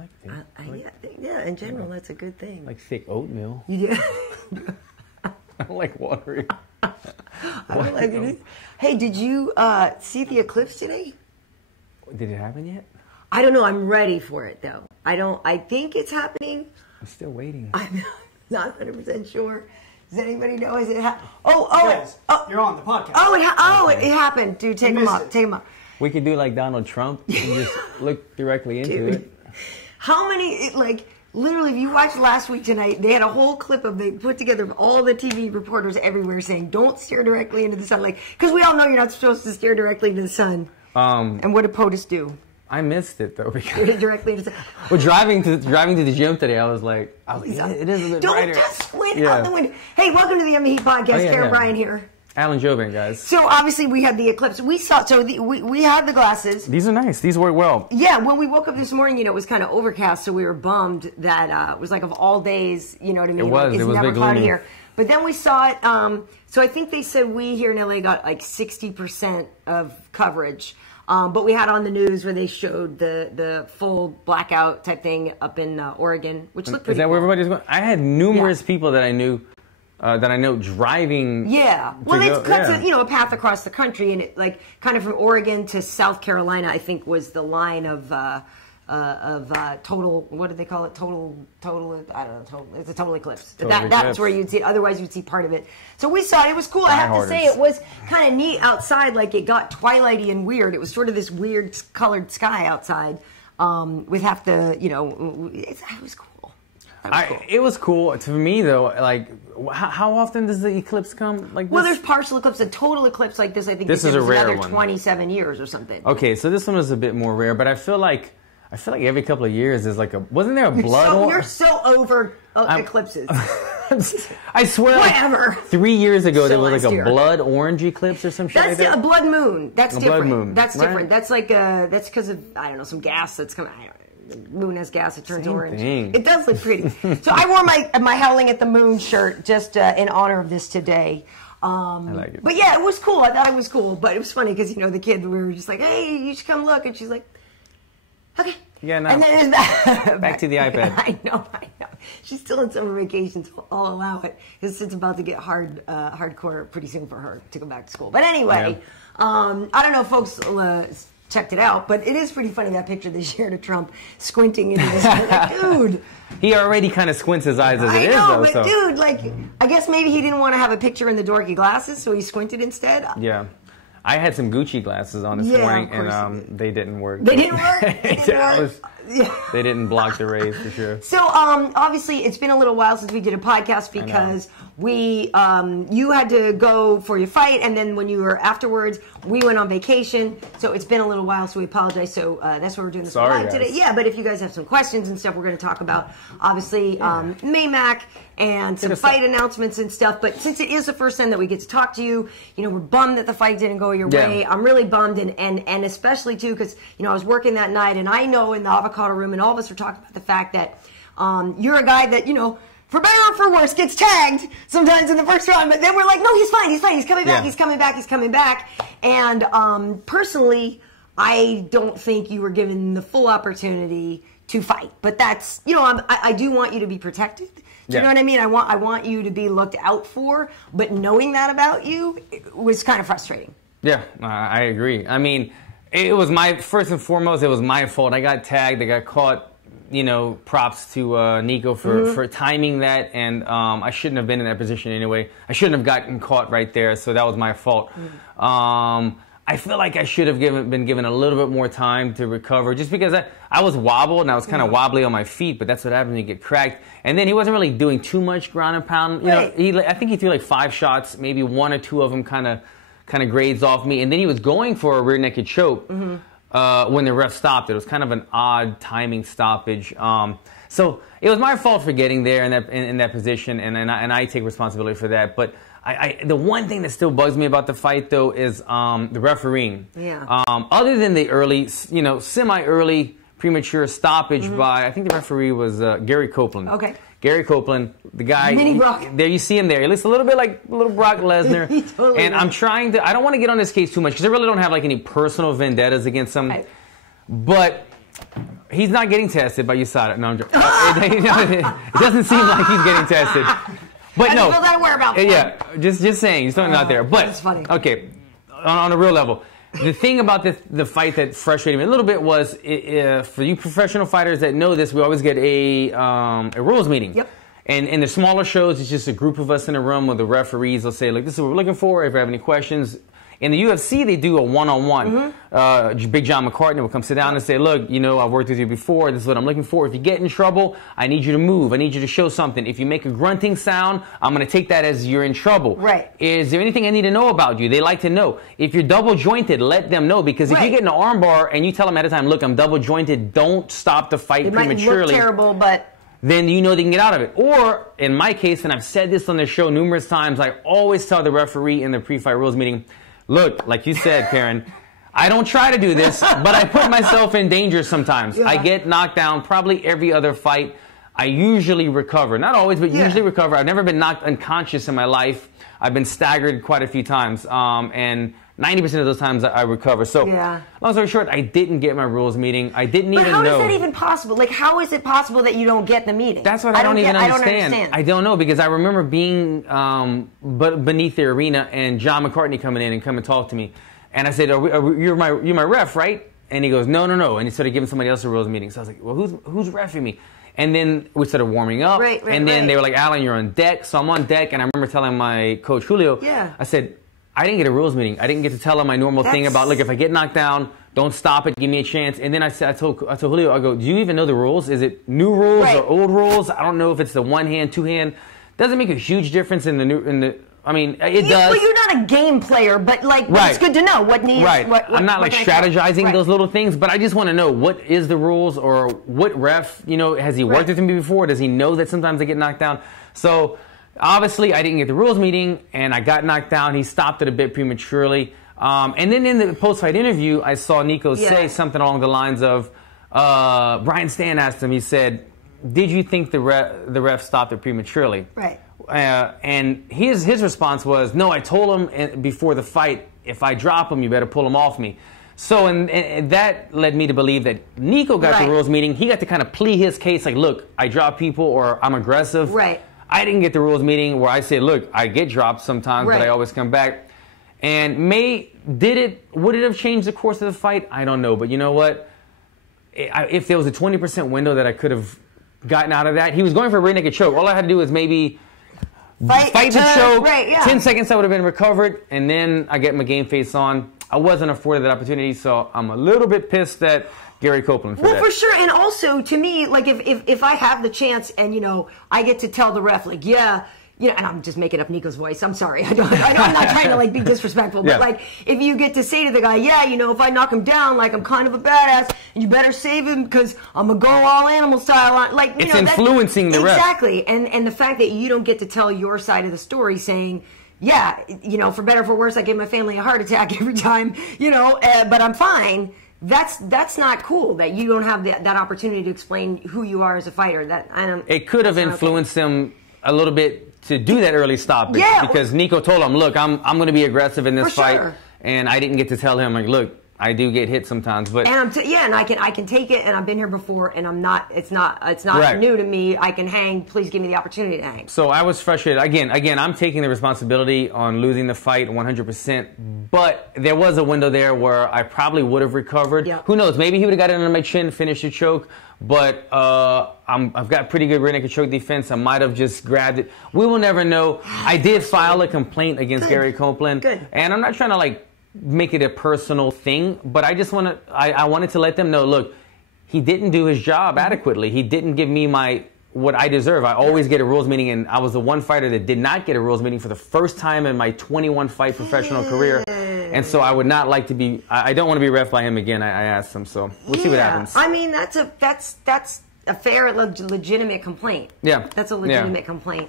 like it. Yeah, in general, that's a good thing. Like thick oatmeal. Yeah. I don't like watery. I don't like it either. Hey, did you see the eclipse today? Did it happen yet? I don't know. I'm ready for it, though. I think it's happening. I'm still waiting. I'm not 100% sure. Does anybody know? Is it Guys, you're on the podcast. It happened. Dude, take them up. Take them up. We could do like Donald Trump and just look directly into it. How many, literally, if you watched last week tonight, they had a whole clip they put together of all the TV reporters everywhere saying, don't stare directly into the sun. Because we all know you're not supposed to stare directly into the sun. And what did POTUS do? I missed it though because directly into the sun. Well, driving to the gym today, I was like, yeah, it is a bit brighter. Don't just squint out the window. Hey, welcome to the MMA podcast. Karyn, Bryant here. Alan Jouban, guys. So obviously we had the eclipse. We saw. We had the glasses. These are nice. These work well. Yeah. When we woke up this morning, it was kind of overcast, so we were bummed that it was like of all days. You know what I mean? It was. It's it was never big cloudy here. But then we saw it. So I think they said we here in LA got like 60% of coverage. But we had on the news where they showed the full blackout type thing up in Oregon, which looked pretty cool. Is that where everybody's going? I had numerous people that I knew, driving. Yeah. Well, it's cuts a path across the country, and it kind of from Oregon to South Carolina, I think was the line of total. What did they call it? Total. I don't know. It's a total eclipse. That's where you'd see it. Otherwise, you'd see part of it. So we saw it. It was cool. I have to say, it was kind of neat outside. Like it got twilighty and weird. It was sort of this weird colored sky outside, with half the. It was cool. It was cool to me though. Like, how often does the eclipse come? Like, well, there's partial eclipse. A total eclipse like this, I think this is a rare one. 27 years or something. Okay, so this one is a bit more rare, but I feel like every couple of years there's like wasn't there a blood one? You're so over eclipses. I swear. Whatever. 3 years ago there was like a blood orange eclipse or some shit like that. That's a blood moon. That's different. Blood moon. That's different. That's like that's because of some gas that's coming. The moon has gas, it turns orange. It does look pretty. So I wore my Howling at the Moon shirt just in honor of this today. I like it. But yeah, it was cool. I thought it was cool. But it was funny because, the kid, we were just like, hey, you should come look. And she's like, okay. Yeah, no. And then back to the iPad. I know. She's still on summer vacation, so I'll allow it. Because it's about to get hardcore pretty soon for her to go back to school. But anyway, I don't know if folks checked it out, but it is pretty funny, that picture they shared of Trump squinting into this. Like, dude. He already kind of squints his eyes as it is, though. But dude, I guess maybe he didn't want to have a picture in the dorky glasses, so he squinted instead. Yeah. I had some Gucci glasses on this morning, and they didn't work. They didn't work? They didn't block the rays for sure. So obviously it's been a little while since we did a podcast because you had to go for your fight, and then when you were afterwards, we went on vacation. So it's been a little while, so we apologize. So that's what we're doing this live today. Yeah, but if you guys have some questions and stuff, we're going to talk about obviously Maymac and some fight announcements and stuff. But since it is the first time that we get to talk to you, we're bummed that the fight didn't go your way. I'm really bummed, and especially too because I was working that night, and I know in the avocado room, and all of us were talking about the fact that you're a guy that for better or for worse gets tagged sometimes in the first round, but then we're like, no, he's fine, he's coming back, and personally, I don't think you were given the full opportunity to fight, but that's I do want you to be protected. Do you know what I mean? I want you to be looked out for, but knowing that about you was kind of frustrating. Yeah, I agree. I mean, it was first and foremost, it was my fault. I got tagged. I got caught. Props to Nico for timing that, and I shouldn't have been in that position anyway. I shouldn't have gotten caught right there, so that was my fault. I feel like I should have been given a little bit more time to recover, just because I was wobbled and I was kind of wobbly on my feet, but that's what happens when you get cracked. And then he wasn't really doing too much ground and pound. I think he threw like 5 shots, maybe 1 or 2 of them kind of grades off me, and then he was going for a rear naked choke when the ref stopped. It was kind of an odd timing stoppage. So it was my fault for getting there in that position, and I take responsibility for that. But the one thing that still bugs me about the fight, though, is the refereeing. Yeah. Other than the early, semi-early premature stoppage by, I think the referee was Gary Copeland. Okay. Gary Copeland, the guy. Mini Brock. There you see him there. He looks a little bit like little Brock Lesnar. Totally and I'm trying to, I don't want to get on this case too much because I really don't have like any personal vendettas against him. Right. But He's not getting tested by USADA. No, I'm joking. It doesn't seem like he's getting tested. But no. People gotta worry about Floyd. Yeah, just saying. Just throwing it out there. But that's funny. Okay, on a real level. The thing about the fight that frustrated me a little bit was, for you professional fighters that know this, we always get a rules meeting. Yep. And in the smaller shows, it's just a group of us in a room with the referees. They'll say, look, this is what we're looking for. If you have any questions. In the UFC, they do a one-on-one. Big John McCartney will come sit down and say, look, you know, I've worked with you before. This is what I'm looking for. If you get in trouble, I need you to move. I need you to show something. If you make a grunting sound, I'm going to take that as you're in trouble. Right. Is there anything I need to know about you? They like to know. If you're double-jointed, let them know. Because if you get in an arm bar and you tell them at a time, look, I'm double-jointed, don't stop the fight prematurely. It might look terrible, but... Then you know they can get out of it. Or, in my case, and I've said this on the show numerous times, I always tell the referee in the pre-fight rules meeting, look, like you said, Karyn, I don't try to do this, but I put myself in danger sometimes. Yeah. I get knocked down probably every other fight. I usually recover. Not always, but usually recover. I've never been knocked unconscious in my life. I've been staggered quite a few times. And 90% of those times I recover. So, long story short, I didn't get my rules meeting. I didn't even know. But how is that even possible? Like, how is it possible that you don't get the meeting? That's what I don't even understand. I don't know, because I remember being beneath the arena and John McCartney coming in and come and talk to me. And I said, you're my ref, right? And he goes, no. And he started giving somebody else a rules meeting. So I was like, well, who's reffing me? And then we started warming up. And then they were like, Alan, you're on deck. So I'm on deck, and I remember telling my coach, Julio, I said, I didn't get a rules meeting. I didn't get to tell him my normal thing about, look, if I get knocked down, don't stop it, give me a chance. And then I told Julio, I go, do you even know the rules? Is it new rules or old rules? I don't know if it's the one hand, two hand. Doesn't make a huge difference in the I mean, it does. Well, you're not a game player, but like, it's good to know what needs. What I'm not like strategizing those little things, but I just want to know what is the rules, or what ref, you know, has he worked with me before? Does he know that sometimes I get knocked down? So obviously, I didn't get the rules meeting, and I got knocked down. He stopped it a bit prematurely. And then in the post-fight interview, I saw Nico say something along the lines of, Brian Stann asked him, he said, did you think the ref stopped it prematurely? Right. And his response was, no, I told him before the fight, if I drop him, you better pull him off me. So and that led me to believe that Nico got the rules meeting. He got to kind of plea his case, like, look, I drop people, or I'm aggressive. Right. I didn't get the rules meeting where I said, look, I get dropped sometimes, but I always come back. And would it have changed the course of the fight? I don't know. But you know what? If there was a 20% window that I could have gotten out of that, he was going for a rear naked choke. All I had to do was maybe fight the choke. 10 seconds I would have been recovered, and then I get my game face on. I wasn't afforded that opportunity, so I'm a little bit pissed at Gary Copeland for that. Well, for sure. And also, to me, like, if I have the chance and, you know, I get to tell the ref, like, and I'm just making up Nico's voice. I'm sorry. I'm not trying to, like, be disrespectful. But, like, if you get to say to the guy, you know, if I knock him down, like, I'm kind of a badass, and you better save him because I'm going to go all animal style on. Like, you it's know, influencing the ref. Exactly. And the fact that you don't get to tell your side of the story saying, you know, for better or for worse, I give my family a heart attack every time, you know, but I'm fine. That's not cool that you don't have that opportunity to explain who you are as a fighter. It could have influenced him a little bit to do that early stoppage, because Nico told him, look, I'm going to be aggressive in this fight, and I didn't get to tell him, like, look, I do get hit sometimes, but and and I can take it, and I've been here before, and I'm not. It's not new to me. I can hang. Please give me the opportunity to hang. So I was frustrated. Again, I'm taking the responsibility on losing the fight 100%. But there was a window there where I probably would have recovered. Yep. Who knows? Maybe he would have got it under my chin, finished the choke. But I've got pretty good rear naked choke defense. I might have just grabbed it. We will never know. I did file a complaint against Gary Copeland, and I'm not trying to like make it a personal thing, but I just I wanted to let them know, look, he didn't do his job adequately. He didn't give me what I deserve. I always get a rules meeting, and I was the one fighter that did not get a rules meeting for the first time in my 21 fight professional career. And so I would not like to be, I don't want to be ref by him again. I asked him, so we'll see what happens. I mean, that's a fair, legitimate complaint. Yeah. That's a legitimate complaint.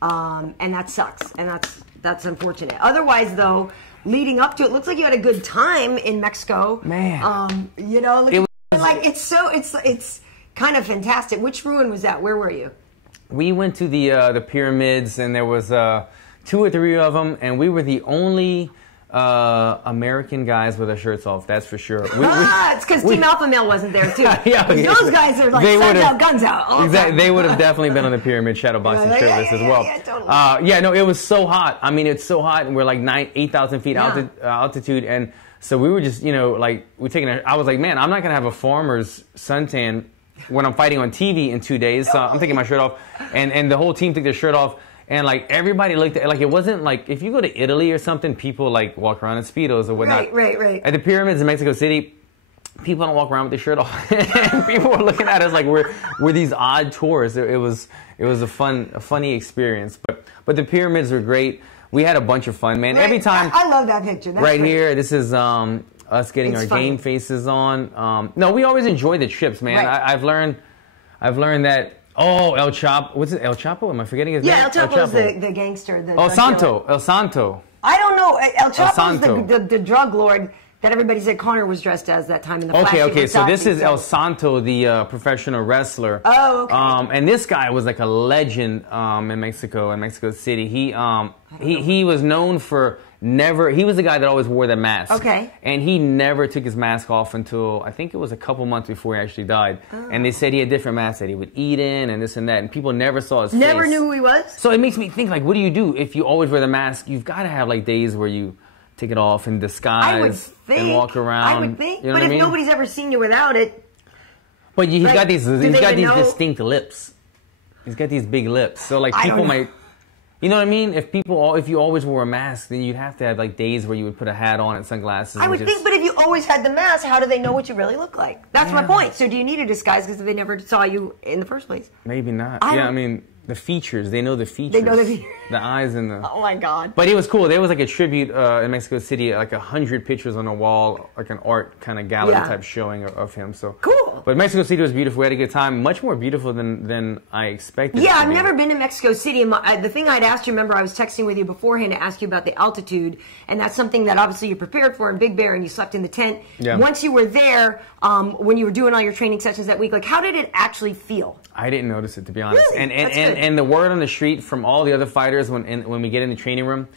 And that sucks. And that's unfortunate. Otherwise, though, leading up to it, looks like you had a good time in Mexico. Man. You know, it's kind of fantastic. Which ruin was that? Where were you? We went to the pyramids, and there was 2 or 3 of them, and we were the only American guys with their shirts off, that's for sure. It's because Team Alpha Male wasn't there too. Those guys are like suns out, guns out. Exactly, they would have definitely been on the pyramid shadowboxing shirtless as well. Totally. No, it was so hot. I mean, it's so hot, and we're like 8,000 feet altitude, and so we were just, like we're taking. I was like, man, I'm not gonna have a farmer's suntan when I'm fighting on TV in 2 days. So I'm taking my shirt off, and the whole team took their shirt off. And like everybody looked at, like, it wasn't like if you go to Italy or something, people like walk around in Speedos or whatnot. Right. At the pyramids in Mexico City, people don't walk around with their shirt off. And people were looking at us like we're these odd tourists. It was a funny experience. But the pyramids were great. We had a bunch of fun, man. Right. Every time. I love that picture. That's right great. here, this is us getting our game faces on. No, we always enjoy the trips, man. Right. I've learned that. Oh, El Chapo. What's it? El Chapo? Am I forgetting his name? Yeah, El Chapo is the gangster. El Santo. I don't know. El Chapo is the drug lord that everybody said Conor was dressed as that time in the Okay. So this is El Santo, the professional wrestler. Oh, okay. And this guy was like a legend in Mexico City. He was known for he was the guy that always wore the mask. Okay. And he never took his mask off until, I think it was a couple months before he actually died. Oh. And they said he had different masks that he would eat in and this and that. And people never saw his face. Never knew who he was? So it makes me think, like, what do you do if you always wear the mask? You've got to have, like, days where you take it off in disguise and walk around. I would think. You know but if I mean? Nobody's ever seen you without it. But he's got these distinct lips. He's got these big lips. So, like, people might... You know what I mean? If you always wore a mask, then you'd have to have like days where you would put a hat on and sunglasses. I would think, but if you always had the mask, how do they know what you really look like? That's my point. So do you need a disguise because they never saw you in the first place? Maybe not. I mean, the features. They know the features. They know the features. The eyes and the... Oh my God. But it was cool. There was like a tribute in Mexico City, like 100 pictures on a wall, like an art kind of gallery type showing of him. So cool. But Mexico City was beautiful. We had a good time. Much more beautiful than I expected. Yeah, I've never been to Mexico City. And the thing I'd asked you, remember, I was texting with you beforehand to ask you about the altitude, and that's something that obviously you're prepared for in Big Bear, and you slept in the tent. Yeah. Once you were there, when you were doing all your training sessions that week, like how did it actually feel? I didn't notice it, to be honest. Really? And the word on the street from all the other fighters when we get in the training room,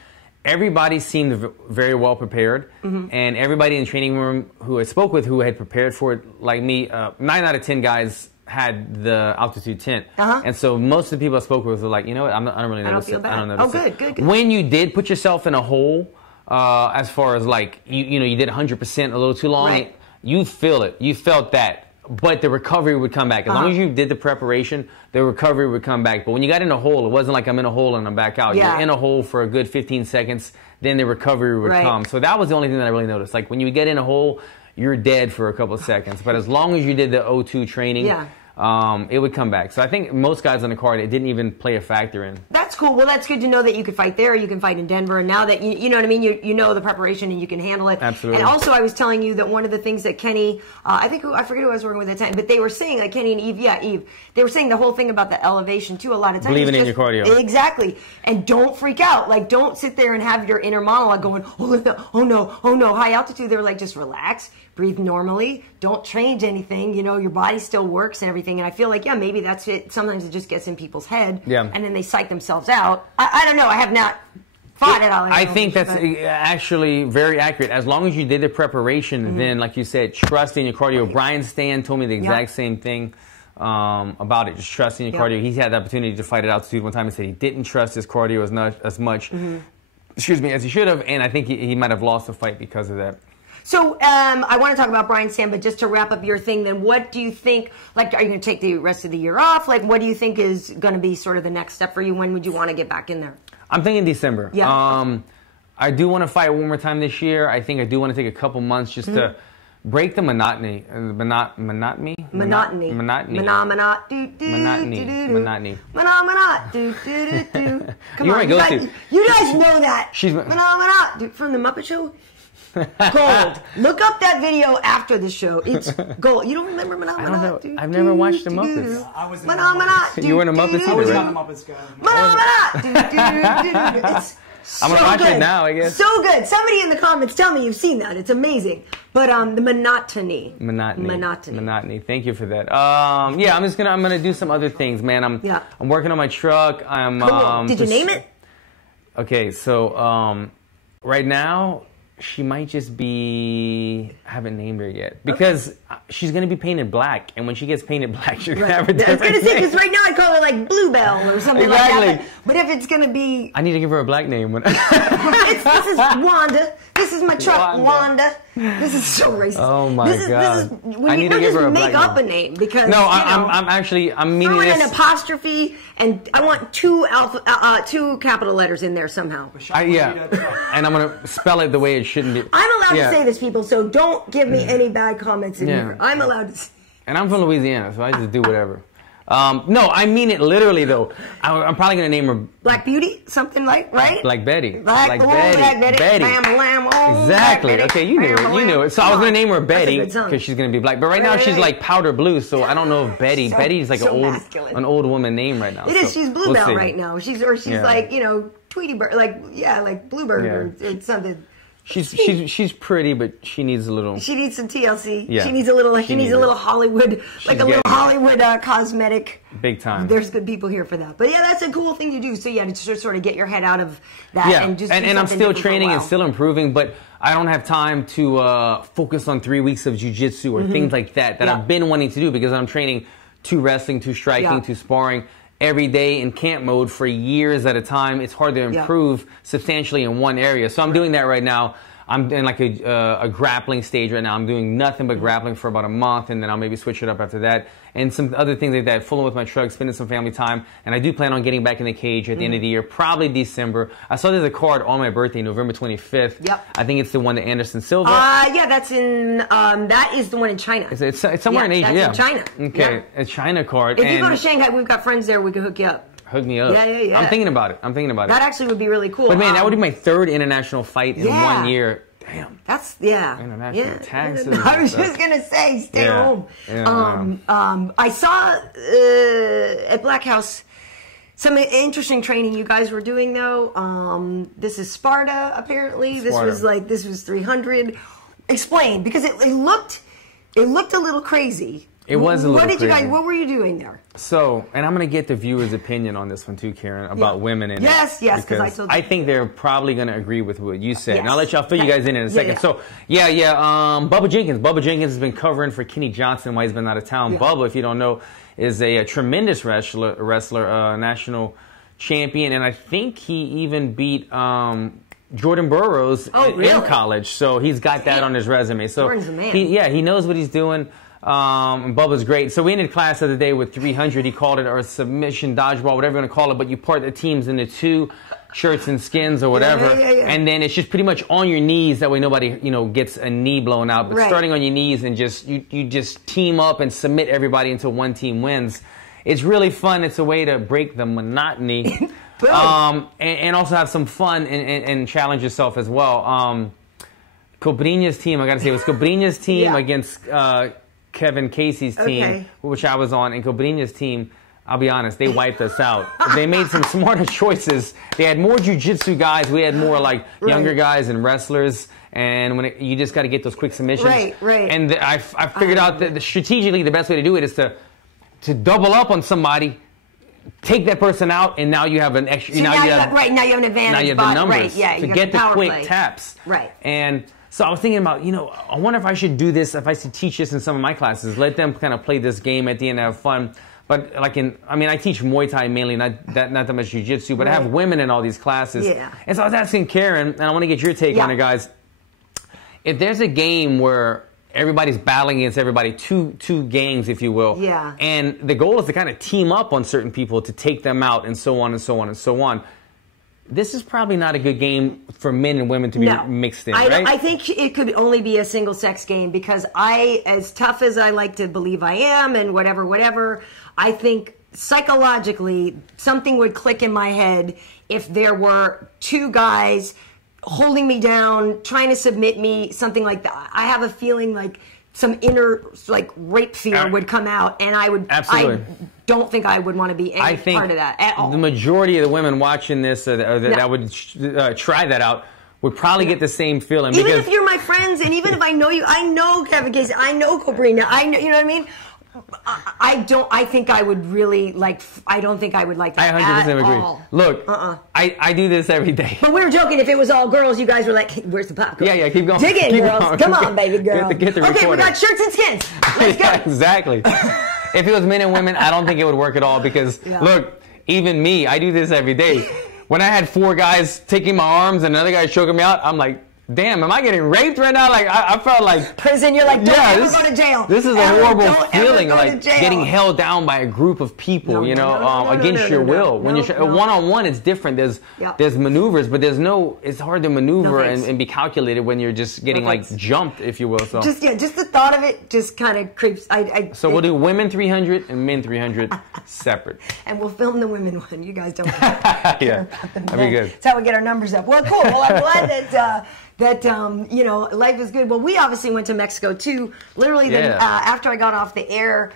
everybody seemed very well prepared, and everybody in the training room who I spoke with who had prepared for it, like me, 9 out of 10 guys had the altitude tent, and so most of the people I spoke with were like, you know what, I don't really notice it. I don't notice it. Good. When you did put yourself in a hole, as far as like you did 100% a little too long, you feel it. You felt that. But the recovery would come back. As long as you did the preparation, the recovery would come back. But when you got in a hole, it wasn't like I'm in a hole and I'm back out. Yeah. You're in a hole for a good 15 seconds, then the recovery would come. So that was the only thing that I really noticed. Like when you get in a hole, you're dead for a couple of seconds. But as long as you did the O2 training, it would come back. So I think most guys on the card, it didn't even play a factor in. That's cool. Well, that's good to know that you could fight there, you can fight in Denver, and now that you know what I mean, you know the preparation and you can handle it. Absolutely. And also, I was telling you that one of the things that Kenny, I forget who I was working with at the time, but they were saying, like Kenny and Eve, they were saying the whole thing about the elevation too. A lot of times, believing in your cardio. Exactly. And don't freak out. Like, don't sit there and have your inner monologue going, oh no, high altitude. They were like, just relax, breathe normally, don't change anything. You know, your body still works and everything. And I feel like, maybe that's it. Sometimes it just gets in people's head, and then they psych themselves out. I don't know. I have not fought it all. I think that's actually very accurate. As long as you did the preparation, then, like you said, trust in your cardio. Brian Stann told me the exact same thing about it. Just trust in your cardio. He had the opportunity to fight at altitude one time. He said he didn't trust his cardio as much, excuse me, as he should have, and I think he might have lost the fight because of that. So I want to talk about Brian Stann, but just to wrap up your thing, then what do you think, like, are you going to take the rest of the year off? Like, what do you think is going to be sort of the next step for you? When would you want to get back in there? I'm thinking December. Yeah. I do want to fight one more time this year. I think I do want to take a couple months just to break the monotony. Monotony. Come on, you guys know that. She's from the Muppet Show. Gold. Look up that video after the show. It's gold. You don't remember Manamana? I don't know. I've never watched the Muppets. I was in the Muppets. You were in the Muppets too, right? I was not a Muppets guy. It's I'm going to watch it now, I guess. So good. Somebody in the comments tell me you've seen that. It's amazing. But the monotony. Thank you for that. I'm gonna do some other things, man. I'm working on my truck. Did you name it? Okay, so right now She might just be... I haven't named her yet. Because she's going to be painted black. And when she gets painted black, she's going to have a different name. I was going to say, because right now I call her like Bluebell or something like that. But if it's going to be... I need to give her a black name. This is Wanda. This is my truck, Wanda. This is so racist. Oh my God. I need to give her a black name. Make up a name because no, I'm meaning this. An apostrophe, and I want two capital letters in there somehow. And I'm gonna spell it the way it shouldn't be. I'm allowed to say this, people, so don't give me any bad comments in here. I'm allowed to. And I'm from Louisiana, so I just do whatever. No, I mean it literally though. I'm probably gonna name her Black Beauty, something like Black Betty. Black Betty. Betty. Lamb, exactly. Betty. Okay, you knew it. So I was gonna name her Betty because she's gonna be black. But right now she's like powder blue, so I don't know if Betty. Betty's like an old woman name right now. It is. She's Bluebell right now. She's like Tweety Bird, like Bluebird or something. She's pretty, but she needs a little. She needs some TLC. Yeah. She needs a little. She needs a little Hollywood, little Hollywood cosmetic. Big time. There's good people here for that. But yeah, that's a cool thing to do. So yeah, to sort of get your head out of that. Yeah, and just and I'm still training and still improving, but I don't have time to focus on 3 weeks of jiu-jitsu or things like that I've been wanting to do because I'm training to wrestling, to striking, to sparring. Every day in camp mode for years at a time. It's hard to improve substantially in one area. So I'm doing that right now. I'm in like a grappling stage right now. I'm doing nothing but grappling for about a month, and then I'll maybe switch it up after that. And some other things like that, fooling with my truck, spending some family time. And I do plan on getting back in the cage at the end of the year, probably December. I saw there's a card on my birthday, November 25th. Yep. I think it's the one that Anderson Silva. Yeah, that's in, that is the one in China. It's somewhere in Asia, that's in China. Okay, a China card. If you go to Shanghai, we've got friends there, we can hook you up. Hook me up. Yeah. I'm thinking about it. That actually would be really cool. But man, that would be my 3rd international fight in 1 year. Damn. That's international taxes. I was just gonna say, stay home. I saw at Black House some interesting training you guys were doing though. This is Sparta apparently. Sparta. This was 300. Explain, because it looked a little crazy. It was a little crazy. What were you doing there? So, and I'm going to get the viewer's opinion on this one too, Karyn, about women in it. Yes, because I told you. I think they're probably going to agree with what you said. And I'll let y'all fill you guys in a second. So, Bubba Jenkins has been covering for Kenny Johnson while he's been out of town. Bubba, if you don't know, is a tremendous wrestler, national champion. And I think he even beat Jordan Burroughs in college. So he's got that on his resume. So Jordan's the man. He knows what he's doing. Bubba's great. So we ended class the other day with 300. He called it our submission dodgeball, whatever you want to call it, but you part the teams into 2 shirts and skins or whatever. And then it's just pretty much on your knees. That way nobody, gets a knee blown out. But starting on your knees and you just team up and submit everybody until one team wins. It's really fun. It's a way to break the monotony. And also have some fun and challenge yourself as well. Cobrinha's team, I got to say, it was Cobrinha's team against Kevin Casey's team, which I was on, and Cobrinha's team, I'll be honest, they wiped us out. They made some smarter choices. They had more jiu-jitsu guys. We had more like younger guys and wrestlers. And you just got to get those quick submissions. Right. And I figured out that strategically the best way to do it is to double up on somebody, take that person out, and now you have an extra. So now you have an advantage. Now you have the numbers to get the quick taps. Right. And so I was thinking about, I wonder if I should do this, if I should teach this in some of my classes. Let them kind of play this game at the end and have fun. But I teach Muay Thai mainly, not that much Jiu-Jitsu, but I have women in all these classes. Yeah. And so I was asking Karyn, and I want to get your take on it, guys. If there's a game where everybody's battling against everybody, two gangs, if you will. Yeah. And the goal is to kind of team up on certain people to take them out and so on and so on and so on. This is probably not a good game for men and women to be mixed in, right? I think it could only be a single-sex game because as tough as I like to believe I am and whatever, I think psychologically something would click in my head if there were 2 guys holding me down, trying to submit me, something like that. I have a feeling like some inner rape fear would come out, and I would absolutely. I don't think I would want to be any part of that at all. The majority of the women watching this that would try that out would probably get the same feeling. Even if you're my friends, and even if I know you, I know Kevin Casey, I know Cobrinha, you know what I mean? I think I would really like. I don't think I would like that. I 100% agree. All. Look, I do this every day. But we were joking. If it was all girls, you guys were like, hey, "Where's the popcorn?" Yeah, keep going. Dig in, keep girls. going. Come on, baby girl. Get the okay, recorder. we got shirts and skins. Let's go. Yeah, exactly. If it was men and women, I don't think it would work at all because look, even me, I do this every day. When I had 4 guys taking my arms and another guy choking me out, I'm like, damn, am I getting raped right now? Like, I felt like... Prison, you're like, don't ever go to jail. This is a horrible feeling, like getting held down by a group of people, against your will. When you're one-on-one, it's different. There's maneuvers, but it's hard to maneuver and be calculated when you're just getting, jumped, if you will. So just the thought of it just kind of creeps. So we'll do women 300 and men 300 separate. And we'll film the women one. You guys don't care about them. That'd be good. That's how we get our numbers up. Well, cool. Well, I'm glad that life is good. Well, we obviously went to Mexico too. Literally, after I got off the air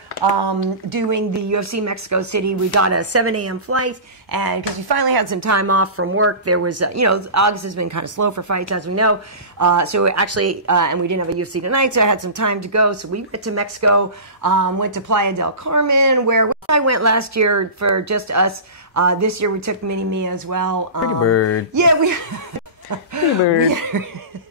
doing the UFC Mexico City, we got a 7 a.m. flight, and because we finally had some time off from work, there was August has been kind of slow for fights, as we know. So actually, and we didn't have a UFC tonight, so I had some time to go. So we went to Mexico, went to Playa del Carmen, where I went last year for just us. This year we took Mini Me as well. Pretty bird. Yeah, we. Pretty bird.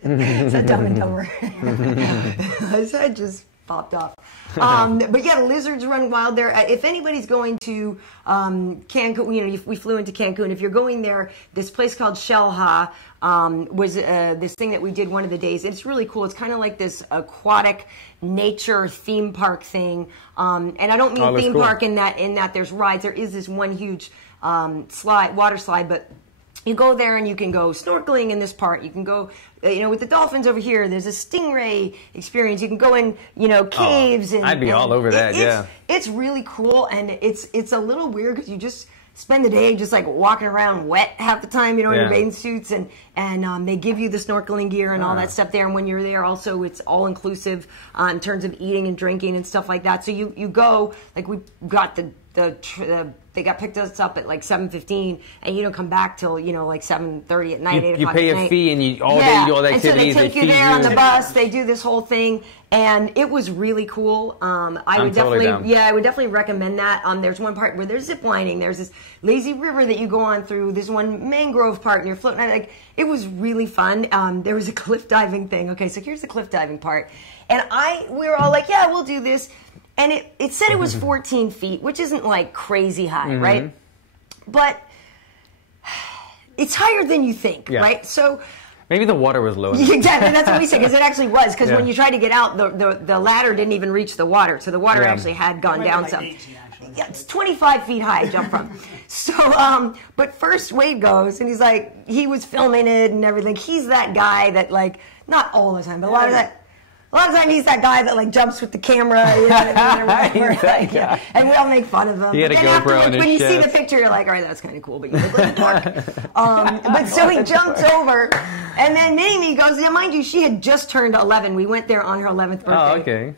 It's a Dumb and Dumber. His head just popped off. But yeah, lizards run wild there. If anybody's going to Cancun, we flew into Cancun. If you're going there, this place called H.E.A.T was this thing that we did one of the days. It's really cool. It's kind of like this aquatic nature theme park thing. And I don't mean theme park in that there's rides. There is this one huge water slide, but you go there and you can go snorkeling in this part. You can go, with the dolphins over here. There's a stingray experience. You can go in, caves. I'd be all over that. It's really cool, and it's a little weird because you just spend the day just like walking around wet half the time, in your bathing suits, and they give you the snorkeling gear and all that stuff there. And when you're there, also it's all inclusive in terms of eating and drinking and stuff like that. So you go, like we got they got picked us up at like 7:15, and you don't come back till like 7:30 at night. 8 o'clock you pay at a night. fee, and you all day you do all the activities. And so they take you there on the bus. They do this whole thing, and it was really cool. I would definitely recommend that. There's one part where there's zip lining. There's this lazy river that you go on through. There's one mangrove part, and you're floating. It was really fun. There was a cliff diving thing. Okay, so here's the cliff diving part, and we were all like, yeah, we'll do this. And it said it was 14 feet, which isn't like crazy high, right? But it's higher than you think, right? So maybe the water was low. Exactly, that's what we said, because it actually was. Because when you tried to get out, the ladder didn't even reach the water, so the water actually had gone down some. Yeah, it's 25 feet high I jumped from. So, but first Wade goes, and he's like, he was filming it and everything. He's that guy that not all the time, but a lot of the time he's that guy that jumps with the camera, you know what I mean? And we all make fun of him. He had a GoPro in his when you see chest. the picture, you're like, all right, that's kind of cool, but you look like a dork. But so he jumps over, and then Mimi goes, yeah, mind you, she had just turned 11. We went there on her 11th birthday. Oh, okay.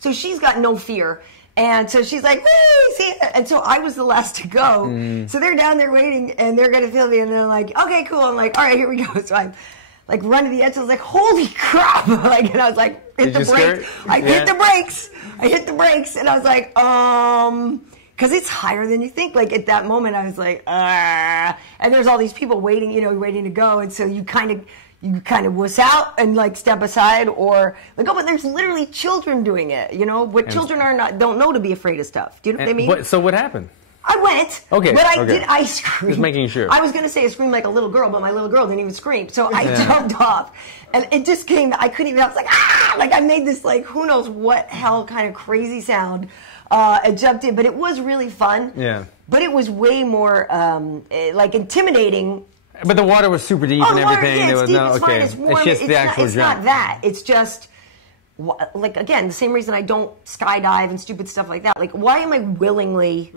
So she's got no fear. And so she's like, woo, see? And so I was the last to go. So they're down there waiting, and they're going to film me, and they're like, okay, cool. I'm like, all right, here we go. So I run to the edge. I was like, holy crap. And I was like, hit the brakes. I hit the brakes. And I was like, because it's higher than you think. At that moment, I was like, and there's all these people waiting to go. And so you kind of wuss out and step aside, or but there's literally children doing it. What children don't know to be afraid of stuff. Do you know what I mean? So what happened? I went. Okay. But I screamed. Just making sure. I was going to say I screamed like a little girl, but my little girl didn't even scream. So I jumped off. And it just came, I couldn't even, I was like, ah! I made this who knows what hell kind of crazy sound. I jumped in, but it was really fun. Yeah. But it was way more, intimidating. But the water was super deep and everything. Yeah, there was deep, it's fine, it's warm. It's just the actual it's jump. Not that. It's just... again, the same reason I don't skydive and stupid stuff like that. Why am I willingly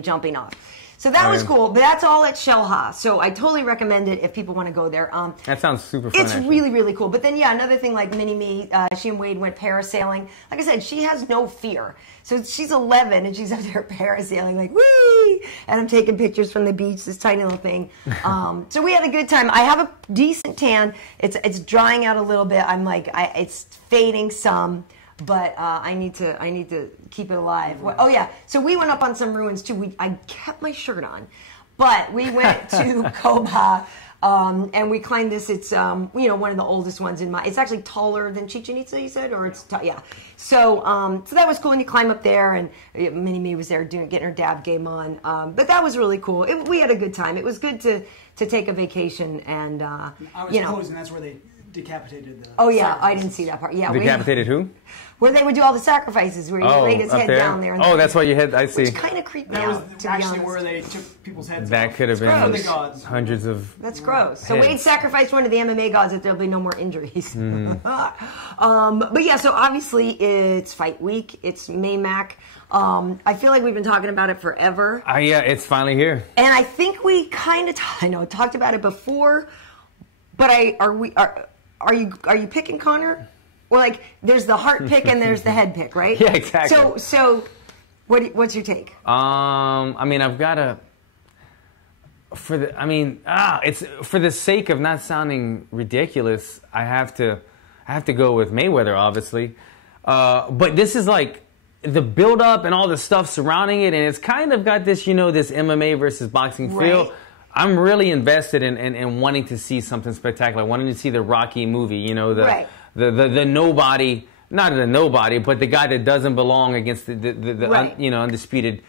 jumping off? So that was cool, but that's all at H.E.A.T. So I totally recommend it if people want to go there. That sounds super fun. It's really, really cool. But then, another thing Mini-Me, she and Wade went parasailing. Like I said, she has no fear. So she's 11, and she's up there parasailing, whee! And I'm taking pictures from the beach, this tiny little thing. So we had a good time. I have a decent tan. It's drying out a little bit. I'm it's fading some. but I need to keep it alive. Oh yeah, so we went up on some ruins too. I kept my shirt on, but we went to Jouban. And we climbed this. It's one of the oldest ones in my. It's actually taller than Chichen Itza. You said, or it's yeah. So that was cool. And you climb up there, and Mini Me was there getting her dab game on. But that was really cool. We had a good time. It was good to take a vacation, and I was close, and that's where they decapitated the. Oh yeah, I didn't see that part. Yeah, decapitated who? Where they would do all the sacrifices, where he laid his head down there. Oh, that's why you had. I see. Which kind of creeped me out. That was actually where they took people's heads. That could have been the gods. Hundreds of. That's gross. So Wade sacrificed one of the MMA gods that there'll be no more injuries. But yeah, so obviously it's fight week. It's Maymac. I feel like we've been talking about it forever. Yeah, it's finally here. And I think we kind of talked about it before. But are you picking Conor? Well, like, there's the heart pick and there's the head pick, right? Yeah, exactly. So what's your take? I mean, I've got to, it's for the sake of not sounding ridiculous, I have to go with Mayweather, obviously. But this is like the build up and all the stuff surrounding it, and it's kind of got this, this MMA versus boxing feel. Right. I'm really invested in wanting to see something spectacular. Wanting to see the Rocky movie, Right. The nobody, not the nobody, but the guy that doesn't belong against the right. Undisputed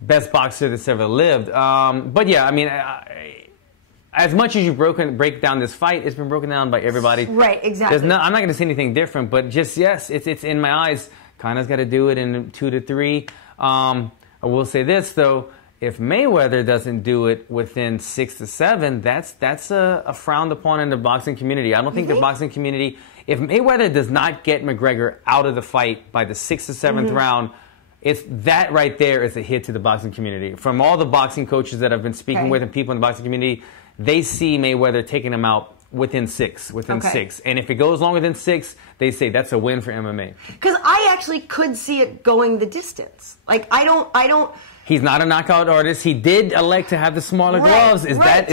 best boxer that's ever lived. But yeah, I mean, as much as you break down this fight, it's been broken down by everybody. Right, exactly. I'm not going to say anything different, but just yes, it's in my eyes. Conor's got to do it in 2 to 3. I will say this though. If Mayweather doesn't do it within 6 to 7, that's a frowned upon in the boxing community. I don't think the boxing community, if Mayweather does not get McGregor out of the fight by the 6th to 7th round, it's that right there is a hit to the boxing community. From all the boxing coaches that I've been speaking with and people in the boxing community, they see Mayweather taking him out within 6. And if it goes longer than 6, they say that's a win for MMA. Because I actually could see it going the distance. Like, I don't... He's not a knockout artist. He did elect to have the smaller gloves. Is that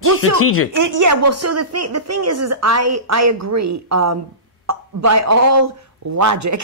strategic? So the thing is I agree. By all logic,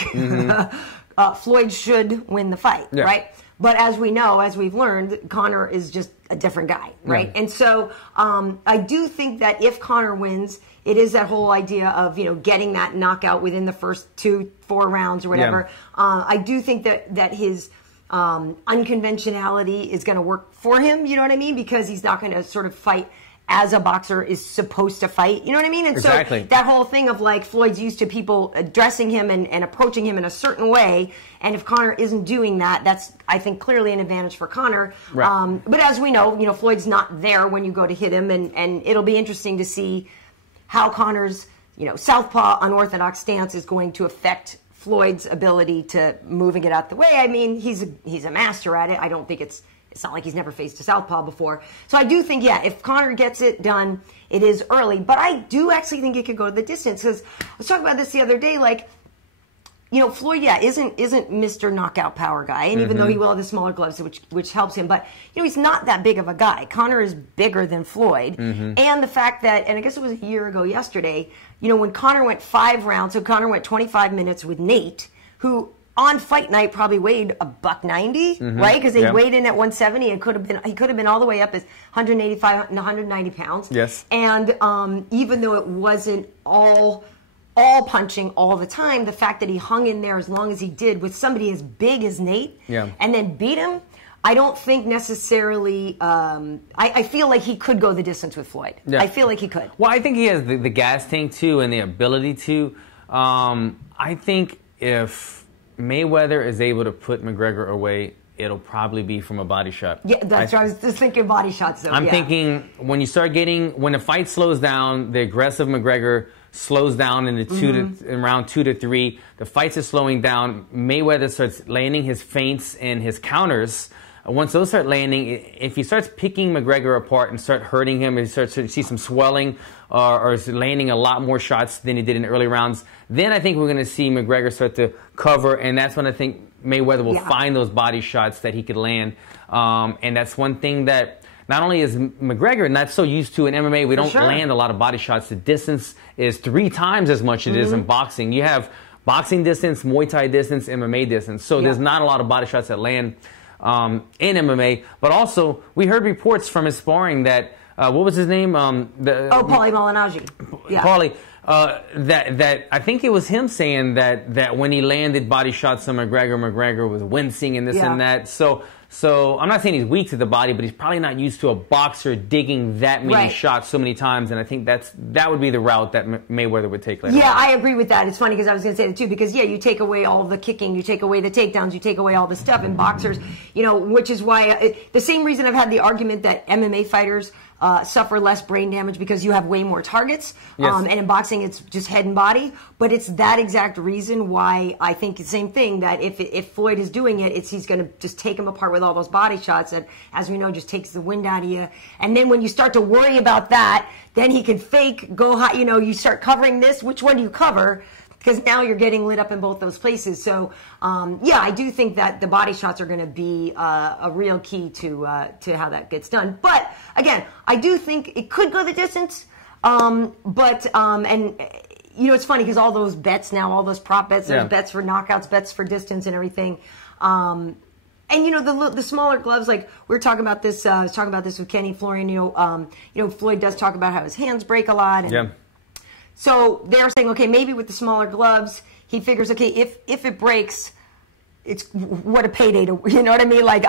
Floyd should win the fight, right? But as we know, as we've learned, Conor is just a different guy, right? And so I do think that if Conor wins, it is that whole idea of getting that knockout within the first 2-4 rounds or whatever. I do think that his unconventionality is going to work for him, you know what I mean? Because he's not going to sort of fight as a boxer is supposed to fight, you know what I mean? And so that whole thing of like Floyd's used to people addressing him and approaching him in a certain way, and if Conor isn't doing that, that's, I think, clearly an advantage for Conor. Right. But as we know, Floyd's not there when you go to hit him, and it'll be interesting to see how Conor's, southpaw unorthodox stance is going to affect Floyd's ability to move and get out the way. I mean, he's a master at it. I don't think it's not like he's never faced a southpaw before. So I do think, if Conor gets it done, it is early. But I do actually think it could go to the distance. Because I was talking about this the other day, like, Floyd, isn't Mr. Knockout Power guy. And even though he will have the smaller gloves, which helps him. But, he's not that big of a guy. Conor is bigger than Floyd. And the fact that, and I guess it was a year ago yesterday, when Conor went 5 rounds, so Conor went 25 minutes with Nate, who on fight night probably weighed $190, right? Because they weighed in at 170 and he could have been all the way up as 185 and 190 pounds. Yes. And even though it wasn't all punching all the time, the fact that he hung in there as long as he did with somebody as big as Nate and then beat him, I don't think necessarily. I feel like he could go the distance with Floyd. Yeah. I feel like he could. Well, I think he has the gas tank too and the ability to. I think if Mayweather is able to put McGregor away, it'll probably be from a body shot. Yeah, that's right. I was just thinking body shots. Though. I'm thinking when the fight slows down, the aggressive McGregor slows down in round 2 to 3. The fights are slowing down. Mayweather starts landing his feints and his counters. Once those start landing, if he starts picking McGregor apart and start hurting him, and he starts to see some swelling or is landing a lot more shots than he did in the early rounds, then I think we're going to see McGregor start to cover, and that's when I think Mayweather will find those body shots that he could land. And that's one thing that not only is McGregor not so used to in MMA, we don't land a lot of body shots. The distance is 3 times as much as it is in boxing. You have boxing distance, Muay Thai distance, MMA distance. So there's not a lot of body shots that land in MMA. But also, we heard reports from his sparring that, what was his name? Paulie Malignaggi. Yeah. Paulie. That I think it was him saying that when he landed body shots on McGregor was wincing and this and that. So I'm not saying he's weak to the body, but he's probably not used to a boxer digging that many shots so many times. And I think that would be the route that Mayweather would take later. Yeah, I agree with that. It's funny because I was going to say that too, because you take away all the kicking, you take away the takedowns, you take away all the stuff, and boxers, which is why the same reason I've had the argument that MMA fighters suffer less brain damage because you have way more targets. Yes. And in boxing, it's just head and body. But it's that exact reason why I think the same thing, that if Floyd is doing it, he's going to just take him apart with all those body shots that, as we know, just takes the wind out of you. And then when you start to worry about that, then he can fake, go high, you start covering this. Which one do you cover? Because now you're getting lit up in both those places. So, I do think that the body shots are going to be a real key to how that gets done. But, again, I do think it could go the distance. It's funny because all those bets now, all those prop bets, there's bets for knockouts, bets for distance and everything. The smaller gloves, like we were talking about this, I was talking about this with Kenny Florian, Floyd does talk about how his hands break a lot. And, so they're saying, okay, maybe with the smaller gloves, he figures, okay, if it breaks, it's what a payday to, you know what I mean? Like,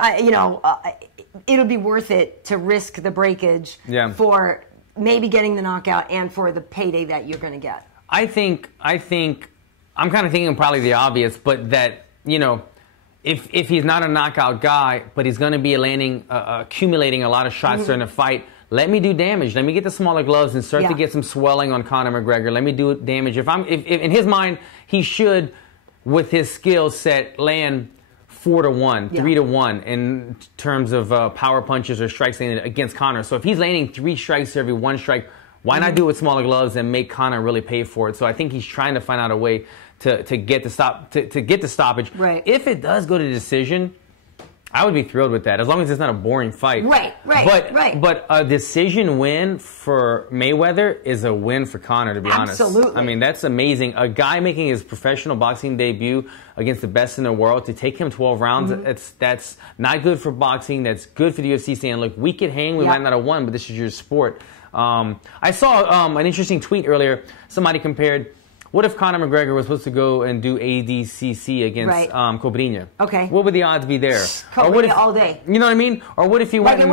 it'll be worth it to risk the breakage for maybe getting the knockout and for the payday that you're going to get. I think I'm kind of thinking probably the obvious, but that, if he's not a knockout guy, but he's going to be accumulating a lot of shots during the fight, let me do damage. Let me get the smaller gloves and start to get some swelling on Conor McGregor. Let me do damage. If in his mind, he should, with his skill set, land 4-1, 3-1 in terms of power punches or strikes against Conor. So if he's landing 3 strikes to every 1 strike, why not do it with smaller gloves and make Conor really pay for it? So I think he's trying to find out a way to get the stoppage. Right. If it does go to decision, I would be thrilled with that, as long as it's not a boring fight. Right. But a decision win for Mayweather is a win for Conor, to be honest. Absolutely. I mean, that's amazing. A guy making his professional boxing debut against the best in the world, to take him 12 rounds, that's not good for boxing. That's good for the UFC, saying, look, we could hang, we might not have won, but this is your sport. I saw an interesting tweet earlier. Somebody compared, what if Conor McGregor was supposed to go and do ADCC against Cobrinha? Okay. What would the odds be there? Cobrinha all day. You know what I mean? Or what if he went? I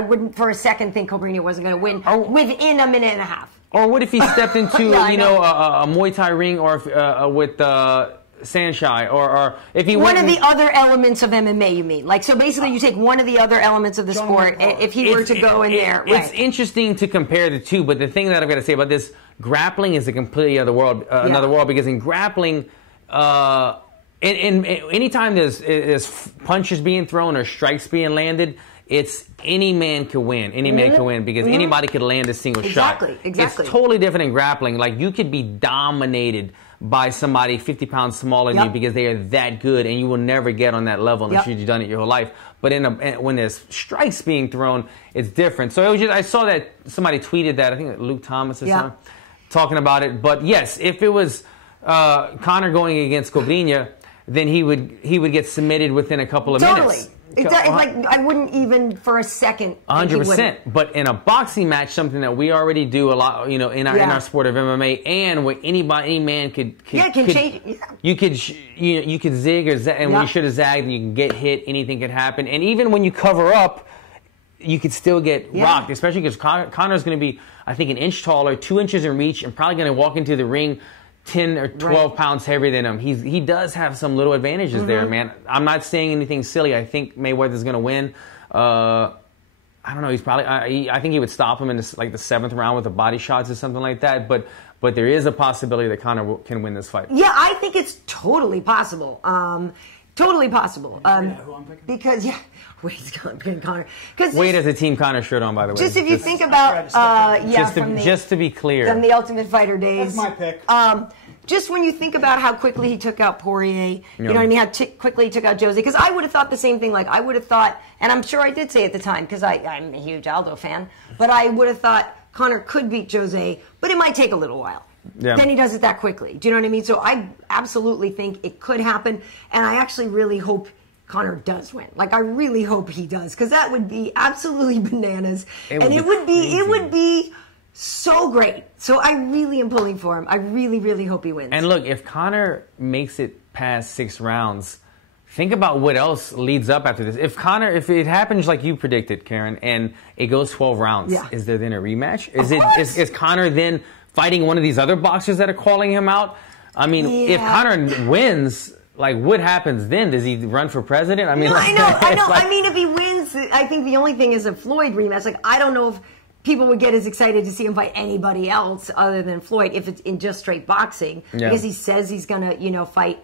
wouldn't for a second think Cobrinha wasn't going to win within a minute and a half. Or what if he stepped into a Muay Thai ring, or with Sanshai, or if he one of the other elements of MMA, you mean? Like, so basically, you take one of the other elements of the sport. If he were to go in there, it's interesting to compare the two. But the thing that I've got to say about this, grappling is a completely other world, another world, because in grappling, anytime there's punches being thrown or strikes being landed, it's any man can win. Any man can win, because anybody could land a single shot. Exactly. It's totally different in grappling. Like, you could be dominated by somebody 50 pounds smaller than you, because they are that good, and you will never get on that level unless you've done it your whole life. But when there's strikes being thrown, it's different. So it was I saw that somebody tweeted that, I think Luke Thomas or something, talking about it. But yes, if it was Conor going against Cobrinha, then he would get submitted within a couple of minutes. I wouldn't even for a second. 100%. But in a boxing match, something that we already do a lot, in our sport of MMA, and where any man could change. You could zig or zag, and when you should have zagged, and you can get hit. Anything could happen, and even when you cover up, you could still get rocked. Especially because Conor's going to be, I think, an inch taller, 2 inches in reach, and probably going to walk into the ring 10 or 12 pounds heavier than him. He does have some little advantages there, man. I'm not saying anything silly. I think Mayweather's going to win. I don't know. He's probably. I think he would stop him in the 7th round with the body shots or something like that. But there is a possibility that Conor can win this fight. Yeah, I think it's totally possible. Totally possible. Who I'm picking? Because Wade's picking Conor. Wade has a Team Conor shirt on, by the way. Just if you think about, just to be clear, from the Ultimate Fighter days. That's my pick. Just when you think about how quickly he took out Poirier, you know what I mean? How quickly he took out Jose. Because I would have thought the same thing. Like, I would have thought, and I'm sure I did say at the time, because I'm a huge Aldo fan, but I would have thought Conor could beat Jose, but it might take a little while. then he does it that quickly. Do you know what I mean? So I absolutely think it could happen, and I actually really hope Conor does win. Like, I really hope he does, because that would be absolutely bananas, and it would be so great. So I really am pulling for him. I really, really hope he wins. And look, if Conor makes it past 6 rounds, think about what else leads up after this. If it happens like you predicted, Karyn, and it goes 12 rounds, is there then a rematch? Is Conor then fighting one of these other boxers that are calling him out? I mean, if Conor wins, like, what happens then? Does he run for president? I mean, I know. Like, I mean, if he wins, I think the only thing is a Floyd rematch. Like, I don't know if people would get as excited to see him fight anybody else other than Floyd if it's in just straight boxing, because he says he's gonna, fight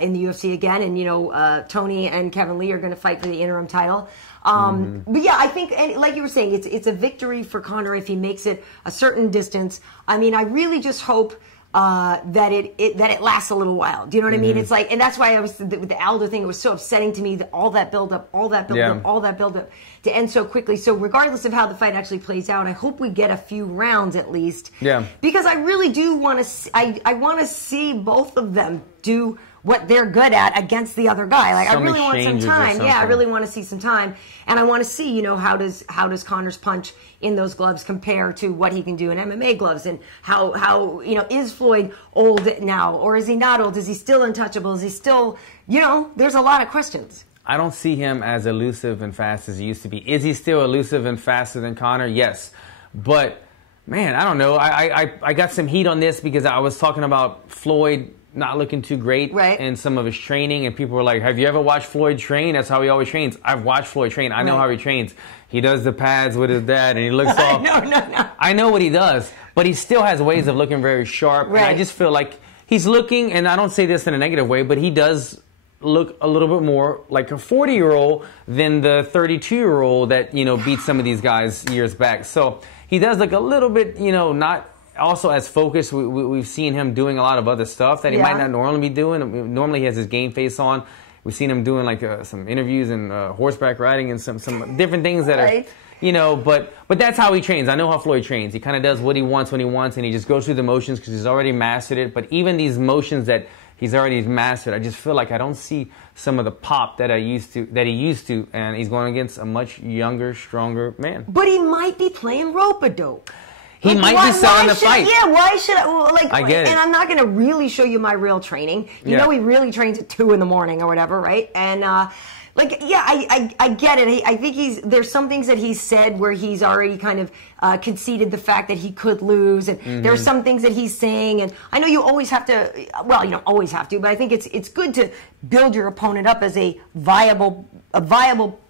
in the UFC again, and Tony and Kevin Lee are going to fight for the interim title. But yeah, I think, and like you were saying, it's a victory for Conor if he makes it a certain distance. I mean, I really just hope that it lasts a little while. Do you know what I mean? It's like, and that's why I was with the Aldo thing. It was so upsetting to me that all that build up, to end so quickly. So regardless of how the fight actually plays out, I hope we get a few rounds at least. Yeah. Because I really do want to. I want to see both of them do what they're good at against the other guy. Like, I really want some time. Yeah, I really want to see some time, and I want to see, how does Conor's punch in those gloves compare to what he can do in MMA gloves, and how is Floyd old now, or is he not old? Is he still untouchable? Is he still, there's a lot of questions. I don't see him as elusive and fast as he used to be. Is he still elusive and faster than Conor? Yes, but man, I don't know. I got some heat on this because I was talking about Floyd not looking too great in some of his training, and people were like, have you ever watched Floyd train? That's how he always trains. I've watched Floyd train. I know how he trains. He does the pads with his dad, and he looks all... No. I know what he does, but he still has ways of looking very sharp, and I just feel like he's looking, and I don't say this in a negative way, but he does look a little bit more like a 40-year-old than the 32-year-old that, beat some of these guys years back. So he does look a little bit, not... Also, as focused, we've seen him doing a lot of other stuff that he might not normally be doing. Normally, he has his game face on. We've seen him doing like some interviews and horseback riding and some different things that are, but that's how he trains. I know how Floyd trains. He kind of does what he wants when he wants, and he just goes through the motions because he's already mastered it. But even these motions that he's already mastered, I just feel like I don't see some of the pop that he used to, and he's going against a much younger, stronger man. But he might be playing rope-a-dope. He might be selling the fight. Yeah, why should I? I get it. And I'm not going to really show you my real training. You know he really trains at 2 in the morning or whatever, right? And, I get it. I think there's some things that he's said where he's already kind of conceded the fact that he could lose. And there's some things that he's saying. And I know you always have to, well, you don't always have to, but I think it's good to build your opponent up as a viable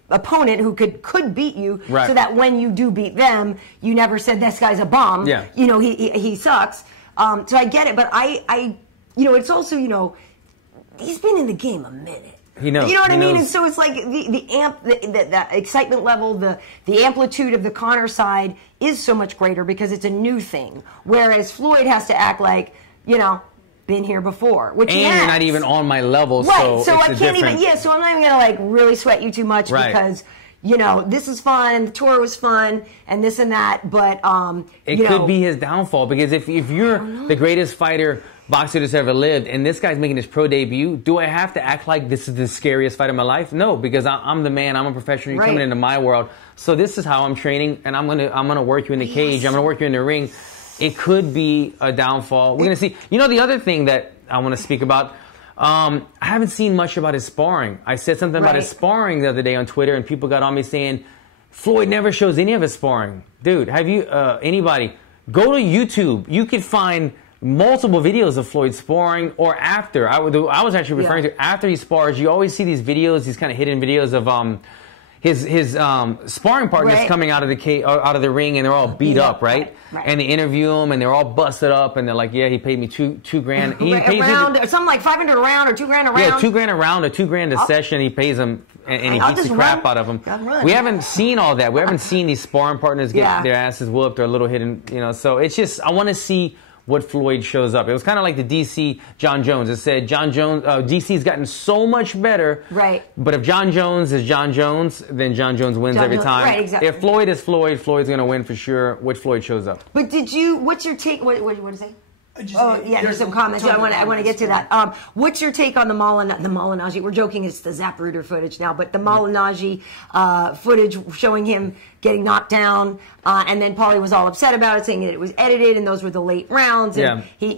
opponent who could beat you, so that when you do beat them, you never said this guy's a bum. Yeah. He sucks. So I get it, but I it's also, he's been in the game a minute. He knows. You know what I mean? And so it's like the excitement level, the amplitude of the Conor side is so much greater because it's a new thing. Whereas Floyd has to act like, been here before, which and you're not even on my level, right? So I can't even. Yeah, so I'm not even gonna really sweat you too much because this is fun, the tour was fun, and this and that. But it could be his downfall because if you're the greatest boxer that's ever lived, and this guy's making his pro debut, do I have to act like this is the scariest fight of my life? No, because I'm the man. I'm a professional. You're coming into my world, so this is how I'm training, and I'm gonna work you in the cage. I'm gonna work you in the ring. It could be a downfall. We're going to see. The other thing that I want to speak about, I haven't seen much about his sparring. I said something about his sparring the other day on Twitter, and people got on me saying, Floyd never shows any of his sparring. Dude, have you, anybody, go to YouTube. You could find multiple videos of Floyd sparring or after. I was actually referring to after he spars. You always see these videos, these kind of hidden videos of his sparring partners coming out of the ring, and they're all beat up, right? And they interview him, and they're all busted up, and they're like, "Yeah, he paid me $2 grand. He pays something like $500 a round or $2 grand a round. Yeah, $2 grand a round or $2 grand a session. He pays them, and he beats the crap out of them. We haven't seen all that. We haven't seen these sparring partners get their asses whooped or a little hidden, So it's just I want to see what Floyd shows up. It was kind of like the DC John Jones. It said DC's gotten so much better. Right. But if John Jones is John Jones, then John Jones wins every time. Right, exactly. If Floyd is Floyd, Floyd's going to win for sure. What Floyd shows up. But what's your take? What did you say? There's some comments. I want to get to that. What's your take on the Malignaggi? We're joking, it's the Zapruder footage now, but the Malignaggi footage showing him getting knocked down, and then Paulie was all upset about it, saying that it was edited and those were the late rounds. And he,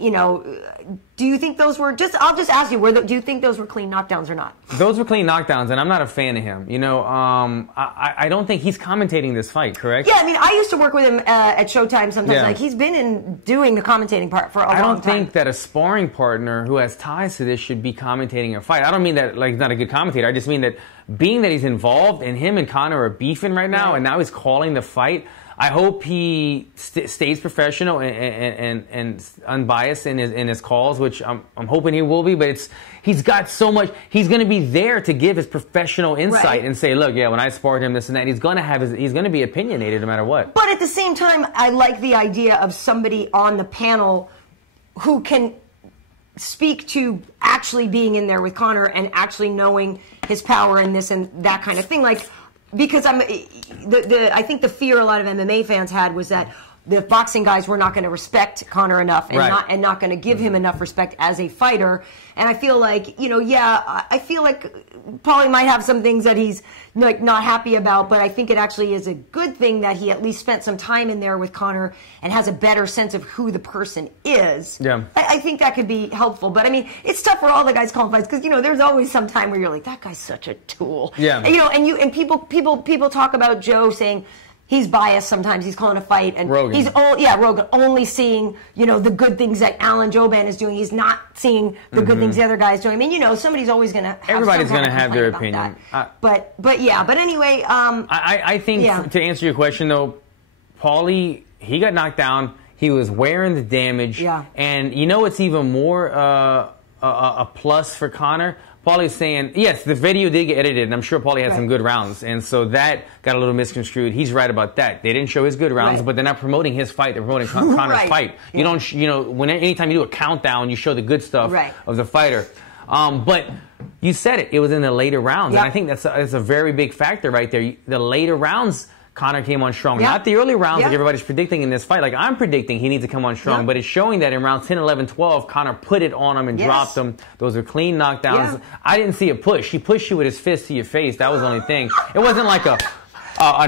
do you think those were I'll just ask you, do you think those were clean knockdowns or not? Those were clean knockdowns, and I'm not a fan of him. I don't think he's commentating this fight, correct? Yeah, I mean, I used to work with him at Showtime sometimes. Yeah. Like, he's been doing the commentating part for a long time. I don't think that a sparring partner who has ties to this should be commentating a fight. I don't mean that, like, he's not a good commentator. I just mean that being that he's involved, and him and Conor are beefing right now, and now he's calling the fight, I hope he stays professional and unbiased in his calls, which I'm hoping he will be. But he's got so much. He's going to be there to give his professional insight and say, look, when I sparred him, this and that. He's going to be opinionated no matter what. But at the same time, I like the idea of somebody on the panel who can speak to actually being in there with Conor and actually knowing his power and this and that kind of thing. Like, because I think the fear a lot of MMA fans had was that the boxing guys were not going to respect Conor enough and not going to give him enough respect as a fighter. And I feel like, I feel like Paulie might have some things that he's like not happy about, but I think it actually is a good thing that he at least spent some time in there with Conor and has a better sense of who the person is. Yeah. I think that could be helpful. But I mean, it's tough for all the guys calling fights because, there's always some time where you're like, that guy's such a tool. Yeah. And people talk about Joe saying, he's biased sometimes. He's calling a fight, and Rogan. Rogan only seeing the good things that Alan Jouban is doing. He's not seeing the good things the other guys doing. I mean, somebody's always going to. Everybody's going to have their opinion. But anyway, I think to answer your question though, Paulie, he got knocked down. He was wearing the damage. Yeah. And it's even more a plus for Conor. Paulie's saying, yes, the video did get edited, and I'm sure Paulie had some good rounds, and so that got a little misconstrued. He's right about that. They didn't show his good rounds, but they're not promoting his fight. They're promoting Conor's fight. You don't, anytime you do a countdown, you show the good stuff of the fighter. But you said it. It was in the later rounds, and I think that's a very big factor right there. The later rounds, Conor came on strong. Not the early rounds like everybody's predicting in this fight. Like I'm predicting he needs to come on strong. But it's showing that in rounds 10, 11, 12, Conor put it on him and dropped him. Those are clean knockdowns. I didn't see a push. He pushed you with his fist to your face. That was the only thing. It wasn't like a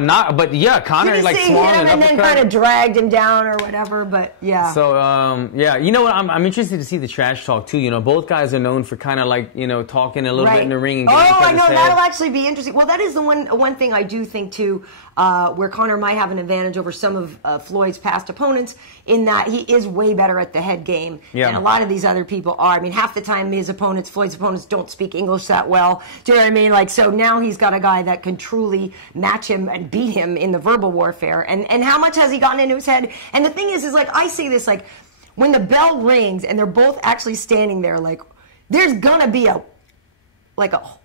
knock. But Conor like swung and then kind of dragged him down or whatever. But So you know what? I'm interested to see the trash talk too. Both guys are known for kind of like talking a little bit in the ring. And I know that'll actually be interesting. Well, that is the one thing I do think too. Where Conor might have an advantage over some of Floyd's past opponents in that he is way better at the head game than a lot of these other people are. I mean, half the time Floyd's opponents don't speak English that well. Do you know what I mean? Like, so now he's got a guy that can truly match him and beat him in the verbal warfare. And how much has he gotten into his head? And the thing is like, I say this, like, when the bell rings and they're both actually standing there, like, there's gonna be a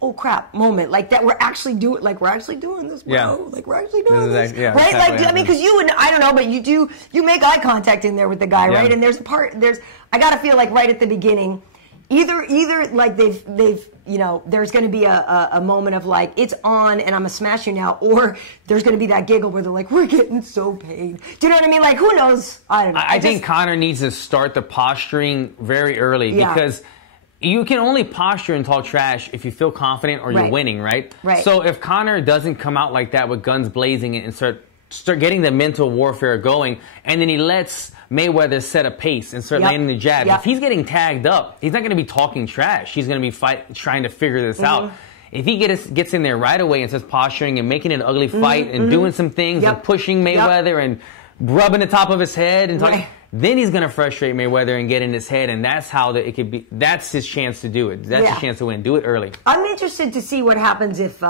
oh crap moment like that. We're actually doing this, bro. Like we're actually doing this, right? Exactly like I mean, because you and I don't know, but you make eye contact in there with the guy, right? And I gotta feel like right at the beginning, either like they've there's going to be a moment of like it's on and I'm gonna smash you now, or there's going to be that giggle where they're like we're getting so paid. Do you know what I mean? Like who knows? I don't know. I think Conor needs to start the posturing very early because. You can only posture and talk trash if you feel confident or you're winning, right? Right. So if Conor doesn't come out like that with guns blazing and start getting the mental warfare going, and then he lets Mayweather set a pace and start landing the jab, if he's getting tagged up, he's not going to be talking trash. He's going to be trying to figure this out. If he gets in there right away and starts posturing and making an ugly fight and doing some things and pushing Mayweather and rubbing the top of his head and talking... Then he's going to frustrate Mayweather and get in his head, and that's how it could be. That's his chance to do it. That's his chance to win. Do it early. I'm interested to see what happens if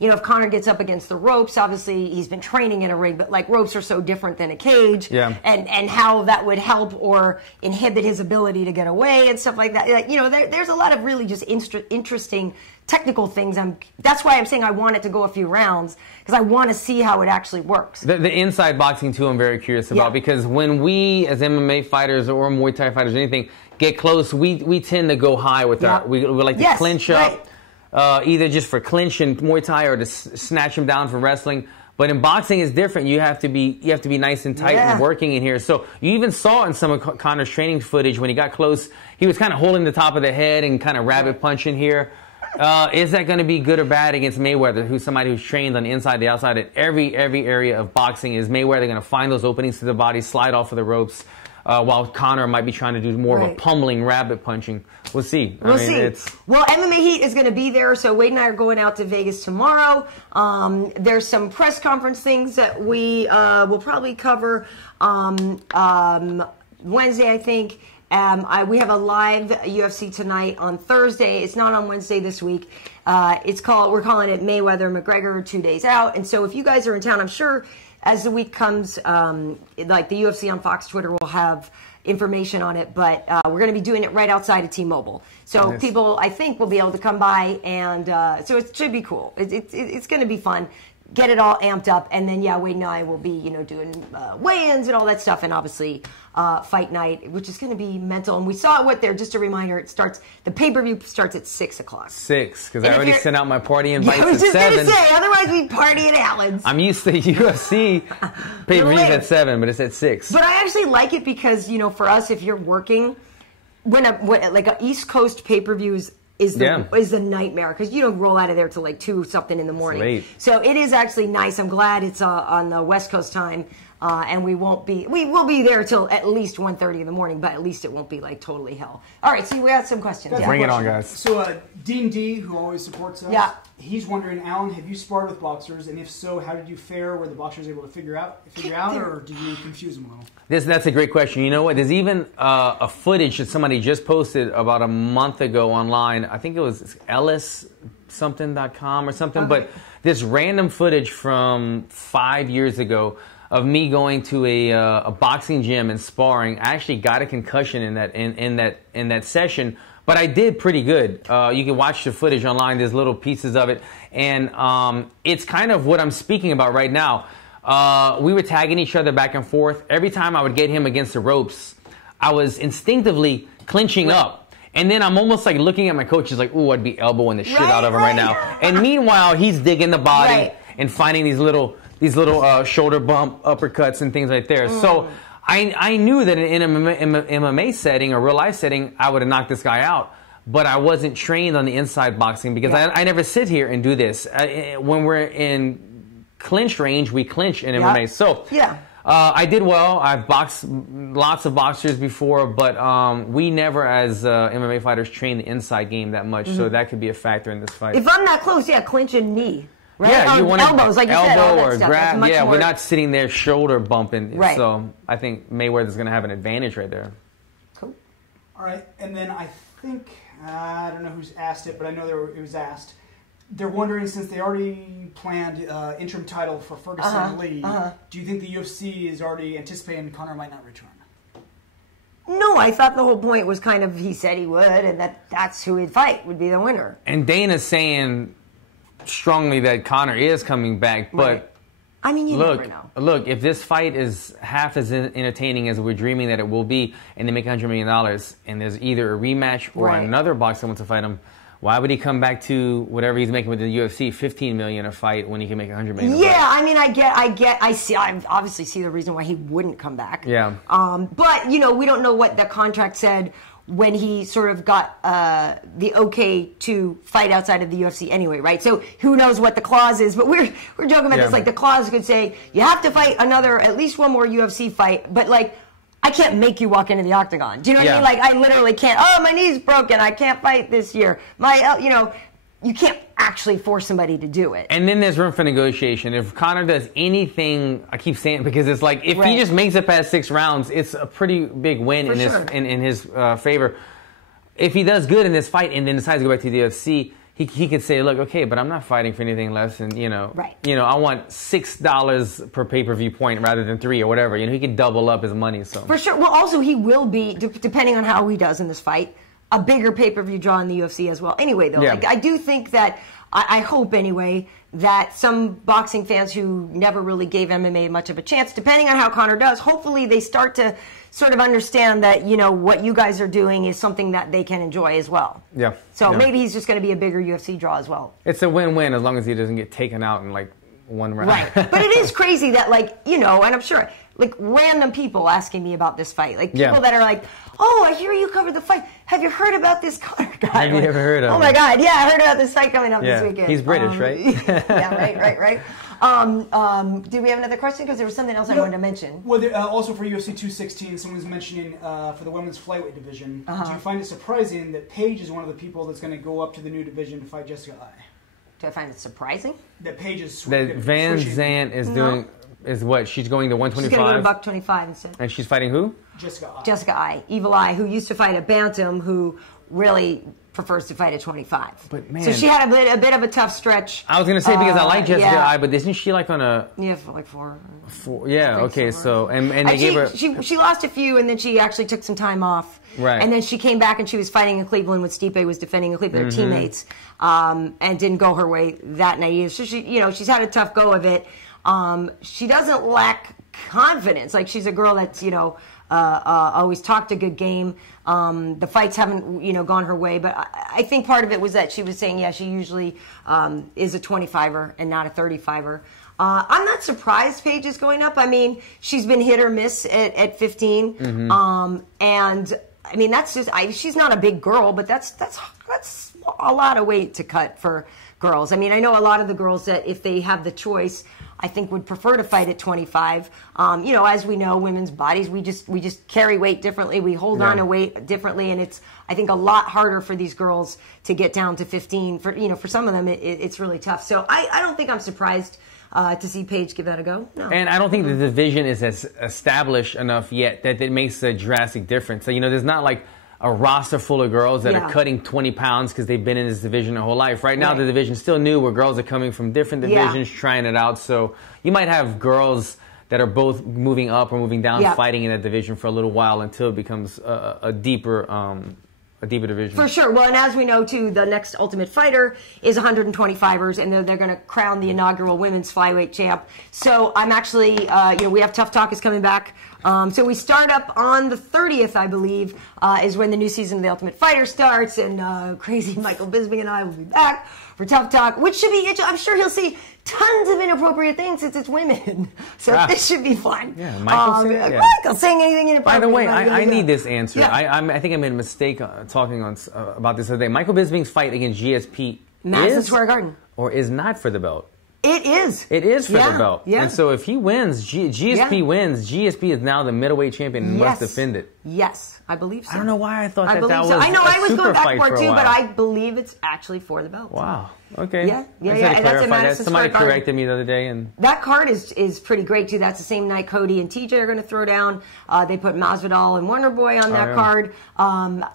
if Conor gets up against the ropes. Obviously, he's been training in a ring, but like ropes are so different than a cage, and how that would help or inhibit his ability to get away and stuff like that. Like, there's a lot of really just interesting technical things. That's why I'm saying I want it to go a few rounds, because I want to see how it actually works. The inside boxing too, I'm very curious about, because when we as MMA fighters or Muay Thai fighters or anything get close, we tend to go high with our we like to clinch up, either just for clinch in Muay Thai or to snatch them down for wrestling. But in boxing, it's different. You have to be nice and tight and working in here. So you even saw in some of Conor's training footage when he got close, he was kind of holding the top of the head and kind of rabbit punching here. Is that going to be good or bad against Mayweather, who's somebody who's trained on the inside, the outside, at every area of boxing? Is Mayweather going to find those openings to the body, slide off of the ropes, while Conor might be trying to do more of a pummeling, rabbit punching? We'll see. We'll see. Well, MMA Heat is going to be there, so Wade and I are going out to Vegas tomorrow. There's some press conference things that we will probably cover Wednesday, I think. We have a live UFC tonight on Thursday. It's not on Wednesday this week. We're calling it Mayweather McGregor 2 days out. And so if you guys are in town, I'm sure as the week comes, like the UFC on Fox Twitter will have information on it, but we're going to be doing it right outside of T-Mobile. So people, I think, will be able to come by, and so it should be cool. It's going to be fun. Get it all amped up, and then Wade and I will be doing weigh-ins and all that stuff, and obviously fight night, which is going to be mental. And we saw what there. Just a reminder: the pay-per-view starts at 6 o'clock. 6, because I already sent out my party invites at 7. I was just going to say, otherwise we party at Allen's. I'm used to UFC pay-per-views at 7, but it's at 6. But I actually like it because for us, if you're working, when like an East Coast pay-per-view is the nightmare, because you don't roll out of there till like 2 something in the morning. Late. So it is actually nice. I'm glad it's on the West Coast time, and we will be there till at least 1:30 in the morning, but at least it won't be like totally hell. All right, so we got some questions. Bring it on, guys. So Dean D, who always supports us, he's wondering, Alan, have you sparred with boxers, and if so, how did you fare? Were the boxers able to figure out, or did you confuse them a little? That's a great question. You know what? There's even a footage that somebody just posted about a month ago online. I think it was ellis.com or something. Okay. But this random footage from 5 years ago of me going to a boxing gym and sparring. I actually got a concussion in that session, but I did pretty good. You can watch the footage online. There's little pieces of it, and it's kind of what I'm speaking about right now. We were tagging each other back and forth. Every time I would get him against the ropes, I was instinctively clinching up. And then I'm almost like looking at my coaches like, ooh, I'd be elbowing the shit out of him right now. And meanwhile, he's digging the body and finding these little shoulder bump uppercuts and things like there. So I knew that in an MMA setting, a real life setting, I would have knocked this guy out. But I wasn't trained on the inside boxing because I never sit here and do this. When we're in clinch range, we clinch in MMA. So I did well. I've boxed lots of boxers before, but we never as MMA fighters train the inside game that much, so that could be a factor in this fight. If I'm not close, clinch and knee. Right? Yeah, you want elbows, like you said, all that or stuff. grab. We're not sitting there shoulder bumping. Right. So I think Mayweather's going to have an advantage right there. Cool. All right, and then I think, I don't know who's asked it, but I know it was asked. They're wondering, since they already planned interim title for Ferguson and Lee, do you think the UFC is already anticipating Conor might not return? No, I thought the whole point was kind of he said he would, and that's who he'd fight, would be the winner. And Dana's saying strongly that Conor is coming back, but I mean, you never know. Look, if this fight is half as entertaining as we're dreaming that it will be, and they make $100 million, and there's either a rematch or another boxer wants to fight him, why would he come back to whatever he's making with the UFC, $15 million a fight, when he can make $100 million? Yeah, I mean, I obviously see the reason why he wouldn't come back. Yeah. But we don't know what the contract said when he sort of got the okay to fight outside of the UFC anyway, right? So who knows what the clause is? But we're joking about this. Like, the clause could say you have to fight at least one more UFC fight, but like, I can't make you walk into the octagon. Do you know what I mean? Like, I literally can't. Oh, my knee's broken. I can't fight this year. You can't actually force somebody to do it. And then there's room for negotiation. If Conor does anything, I keep saying it because it's like, if he just makes it past 6 rounds, it's a pretty big win in his favor. If he does good in this fight and then decides to go back to the UFC, he could say, look, okay, but I'm not fighting for anything less than, I want $6 per pay-per-view point rather than 3 or whatever. He could double up his money. So for sure. Well, also, he will be, depending on how he does in this fight, a bigger pay-per-view draw in the UFC as well. Anyway, though, like, I do think that, I hope anyway, that some boxing fans who never really gave MMA much of a chance, depending on how Conor does, hopefully they start to sort of understand that, you know, what you guys are doing is something that they can enjoy as well. Yeah. So maybe he's just going to be a bigger UFC draw as well. It's a win-win as long as he doesn't get taken out in, like, one round. Right. But it is crazy that, like, you know, and I'm sure, like, random people asking me about this fight. Like, people that are like, oh, I hear you covered the fight. Have you heard about this Conor guy? Have you ever heard of him? Oh, my God. Yeah, I heard about this fight coming up this weekend. He's British, right? Yeah, right. Did we have another question? Because there was something else I wanted to mention. Well, also for UFC 216, someone's mentioning for the women's flyweight division. Do you find it surprising that Paige is one of the people that's going to go up to the new division to fight Jessica Eye? Do I find it surprising? That Paige is that Van Zandt is doing is what? She's going to 125? She's going to go to $125 instead. And she's fighting who? Jessica Eye. Jessica Eye. Evil Eye, who used to fight at Bantam, who really prefers to fight at 25. But man, so she had a bit of a tough stretch. I was gonna say because I like Jessica Eye, but isn't she like on a for like four? Yeah. Okay. So and they gave her. She lost a few, and then she actually took some time off. Right. And then she came back, and she was fighting in Cleveland with Stipe was defending in Cleveland, their teammates, and didn't go her way that night. So she, you know, she's had a tough go of it. She doesn't lack confidence. Like, she's a girl that's, you know, always talked a good game. The fights haven't, you know, gone her way, but I think part of it was that she was saying, she usually is a 25er and not a 35er. I'm not surprised Paige is going up. I mean, she's been hit or miss at 15. And I mean, that's just, she's not a big girl, but that's a lot of weight to cut for girls. I mean, I know a lot of the girls that if they have the choice, I think would prefer to fight at 25. You know, as we know, women's bodies, we just carry weight differently. We hold on to weight differently, and it's, I think, a lot harder for these girls to get down to 15. For, you know, for some of them, it's really tough. So I don't think I'm surprised to see Paige give that a go. No. And I don't think the division is as established enough yet that it makes a drastic difference. So, you know, there's not like a roster full of girls that are cutting 20 pounds because they've been in this division their whole life. Right now, the division's still new where girls are coming from different divisions trying it out. So you might have girls that are both moving up or moving down fighting in that division for a little while until it becomes a deeper division. For sure. Well, and as we know, too, the next Ultimate Fighter is 125ers, and they're going to crown the inaugural women's flyweight champ. So I'm actually, you know, we have Tough Talk is coming back. So we start up on the 30th, I believe, is when the new season of the Ultimate Fighter starts, and crazy Michael Bisping and I will be back for Tough Talk, which should be, I'm sure he'll see tons of inappropriate things since it's women. So this should be fun. Yeah, Michael saying anything inappropriate. By the way, I need this answer. I think I made a mistake talking about this other day. Michael Bisping's fight against GSP Madison Square Garden. Or is not for the belt? It is. It is for the belt. Yeah. And so if he wins, GSP wins, GSP is now the middleweight champion and must defend it. Yes, I believe so. I don't know why I thought that was I know, I was super going back for for it too, but I believe it's actually for the belt. Wow. Okay. Yeah. And that's in Madison Somebody corrected me the other day. And that card is pretty great too. That's the same night Cody and TJ are going to throw down. They put Masvidal and Wonder Boy on that card.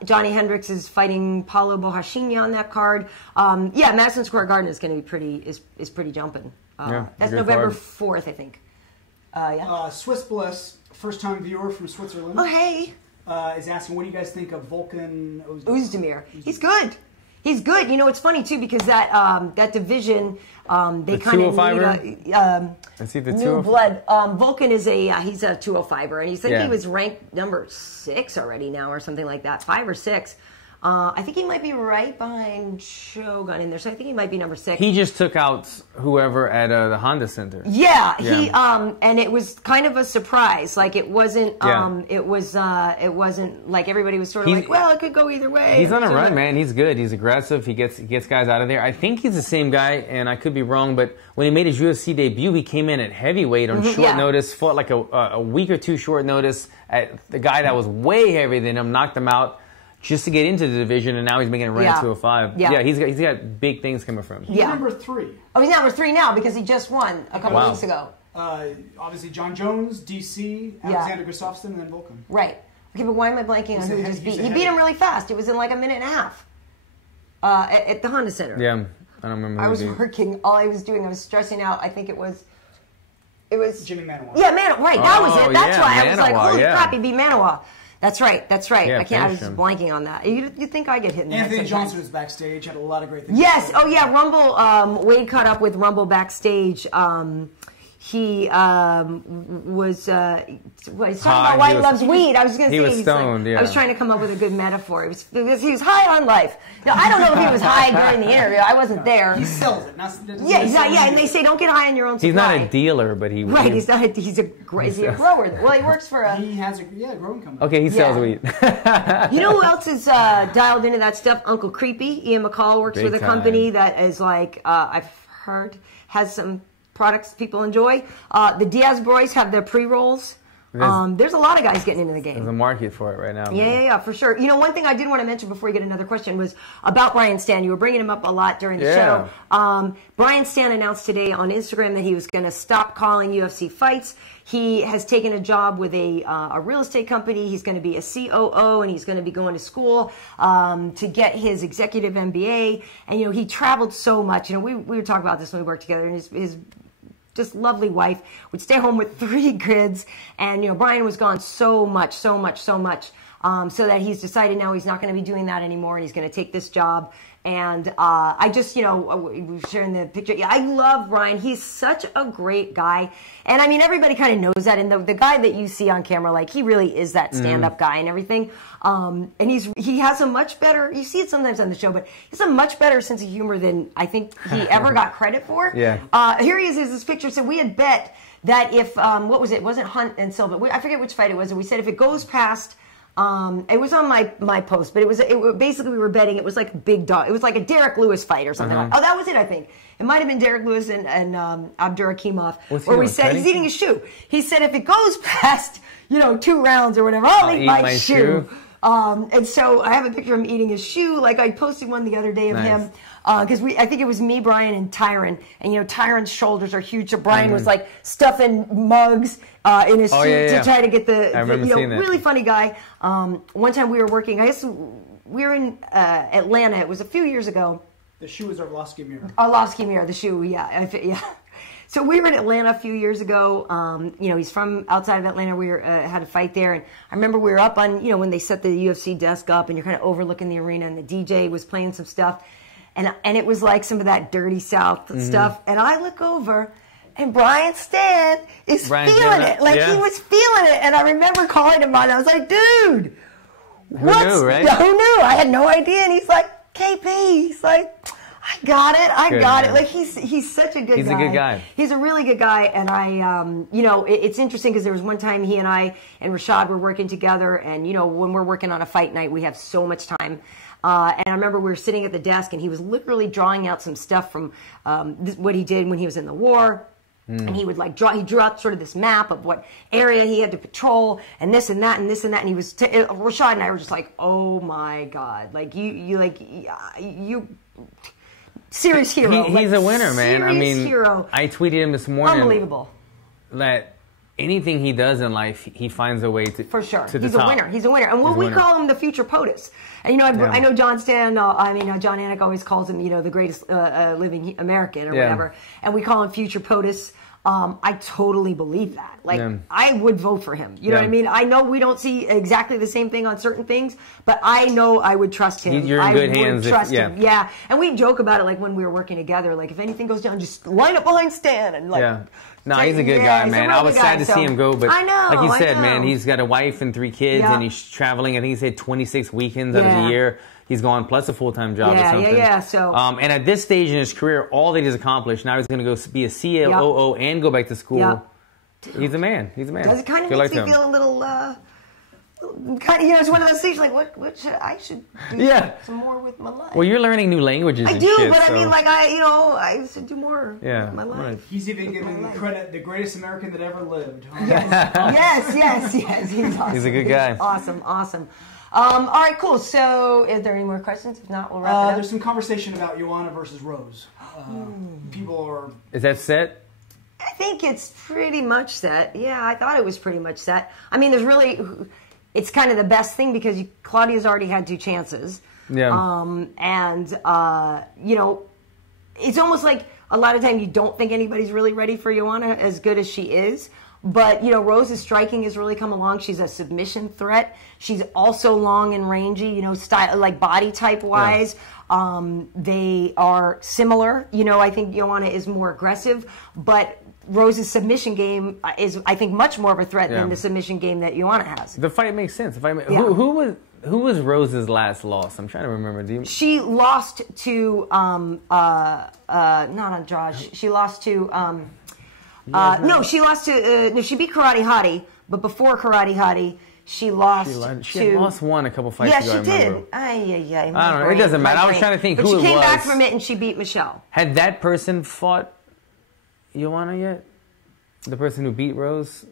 Johnny Hendricks is fighting Paulo Borrachinha on that card. Madison Square Garden is going to be pretty jumping. That's November 4th, I think. Swiss Bliss, first-time viewer from Switzerland. Oh, hey. Is asking, what do you guys think of Volkan Oezdemir? He's good. He's good. You know, it's funny, too, because that division, they kind of need a new blood. Volkan is he's a 205er, and he said he was ranked number 6 already now or something like that, 5 or 6. I think he might be right behind Shogun in there, so I think he might be number 6. He just took out whoever at the Honda Center. He and it was kind of a surprise. Like it wasn't it wasn't like everybody was sort of like, well, it could go either way. He's on a run, man. He's good. He's aggressive. He gets guys out of there. I think he's the same guy, and I could be wrong, but when he made his UFC debut, he came in at heavyweight on short notice, fought like a week or two short notice at the guy that was way heavier than him, knocked him out. Just to get into the division, and now he's making a run at 205. Yeah, he's got big things coming from him. He's number 3. Oh, he's number 3 now because he just won a couple weeks ago. Obviously, John Jones, DC, Alexander Gustafsson, and then Volkan. Right. Okay, but why am I blanking on who he just beat? He beat him really fast. It was in like a minute and a half at the Honda Center. Yeah, I don't remember. I was working. All I was doing, I was stressing out. I think it was Jimmy Manawa. Yeah, Manawa. Right, that was it. That's why I was like, holy crap, he beat Manawa. That's right. Yeah, I was just blanking on that. You think I get hit in the head Anthony sometimes. Johnson was backstage, had a lot of great things. Yes. Oh, yeah. Rumble. Wade caught up with Rumble backstage. He was talking about why he loves weed. I was going to say he was stoned. I was trying to come up with a good metaphor. He was high on life. Now, I don't know if he was high during the interview. I wasn't there. He sells it. He's not. Yeah, and they say don't get high on your own supply. He's not a dealer, but he right. He's not. Is he a grower? Well, he works for a. He has a growing company. Okay, he sells weed. You know who else is dialed into that stuff? Uncle Creepy. Ian McCall works with a company that is like I've heard has some products people enjoy. The Diaz boys have their pre-rolls. There's a lot of guys getting into the game. There's a market for it right now. Yeah, for sure. You know, one thing I did want to mention before you get another question was about Bryant Stann. You were bringing him up a lot during the show. Bryant Stann announced today on Instagram that he was going to stop calling UFC fights. He has taken a job with a real estate company. He's going to be a COO, and he's going to be going to school to get his executive MBA. And, you know, he traveled so much. You know, we were talking about this when we worked together, and his just lovely wife would stay home with 3 kids, and you know Brian was gone so much, so that he's decided now he's not going to be doing that anymore, and he's going to take this job. And I just, you know, we were sharing the picture. Yeah, I love Brian. He's such a great guy, and I mean everybody kind of knows that. And the guy that you see on camera, like he really is that stand-up guy and everything. And he has a much better. You see it sometimes on the show, but he has a much better sense of humor than I think he ever got credit for. Yeah. Here he is. This picture. So we had bet that if what was it? It wasn't Hunt and Silva. I forget which fight it was. And we said if it goes past. It was on my post, but basically we were betting it was like a big dog. It was like a Derek Lewis fight or something. Oh, that was it, I think. It might have been Derek Lewis and Abdurakhimov. Where we said he's eating a shoe. He said if it goes past 2 rounds or whatever, I'll eat my shoe. And so I have a picture of him eating his shoe. Like I posted one the other day of him. Because I think it was me, Brian, and Tyron. And, Tyron's shoulders are huge. So Brian was like stuffing mugs in his shoe to try to get the, I remember seeing that. Really funny guy. One time we were working, we were in Atlanta. It was a few years ago. The shoe is Arlovsky Mirror. Arlovsky Mirror, the shoe, yeah. So we were in Atlanta a few years ago. He's from outside of Atlanta. We had a fight there. And I remember we were up on, when they set the UFC desk up and you're kind of overlooking the arena and the DJ was playing some stuff. And it was like some of that dirty South stuff. And I look over, and Bryant Stann is feeling it. Like he was feeling it. And I remember calling him on. I was like, dude, who knew, right? Who knew? I had no idea. And he's like, KP. He's like, I got it. I got it. Like he's such a good guy. He's a good guy. He's a really good guy. And I, it's interesting because there was one time he and I and Rashad were working together. And, when we're working on a fight night, we have so much time. And I remember we were sitting at the desk, and he was literally drawing out some stuff from what he did when he was in the war. And he would he drew out sort of this map of what area he had to patrol, and this and that and this and that. And he was Rashad and I were just like, oh my God, like you. Serious hero. He's a winner, man. I mean, hero. I tweeted him this morning. Unbelievable. That anything he does in life, he finds a way to. For sure. To He's the a top. winner. He's a winner. And we call him the future POTUS. And, I know John Stann, John Anik always calls him, the greatest living American or whatever. And we call him future POTUS. I totally believe that. Like, I would vote for him. You know what I mean? I know we don't see exactly the same thing on certain things, but I know I would trust him. You're in good hands. Trust him. Yeah. And we joke about it, like, when we were working together. Like, if anything goes down, just line up behind Stan. And, like, no, he's a good guy, man. I was sad to see him go, but I know, like you said, man, he's got a wife and 3 kids, and he's traveling. I think he said 26 weekends out of the year. He's gone plus a full-time job or something. So, and at this stage in his career, all that he's acconched, now he's going to go be a COO and go back to school. He's a man. He's a man. Does it kind of makes me feel a little, it's one of those things like, what should I do some more with my life? Well, you're learning new languages. I and do, shit, but so. I mean, like I should do more with my life. He's even giving the credit, the greatest American that ever lived. Yes. He's awesome. He's a good guy. Awesome. All right, cool. So, is there any more questions? If not, we'll wrap it up. There's some conversation about Joanna versus Rose. People are. Is that set? I think it's pretty much set. Yeah, I thought it was pretty much set. I mean, it's kind of the best thing because Claudia's already had 2 chances. Yeah. It's almost like a lot of times you don't think anybody's really ready for Joanna as good as she is. But, you know, Rose's striking has really come along. She's a submission threat. She's also long and rangy, you know, style, like body type wise. Yeah. They are similar. You know, I think Joanna is more aggressive, but Rose's submission game is, I think, much more of a threat than the submission game that Joanna has. The fight makes sense. The fight who was Rose's last loss? I'm trying to remember. She lost to not Andrade. She lost to no, she lost to no, she beat Karate Hottie, but before Karate Hottie, she lost she had lost one a couple fights ago. Yeah, she did. I don't know. It doesn't matter. I was trying to think who it was. But she came back from it and she beat Michelle. Had that person fought Joanna yet? The person who beat Rose?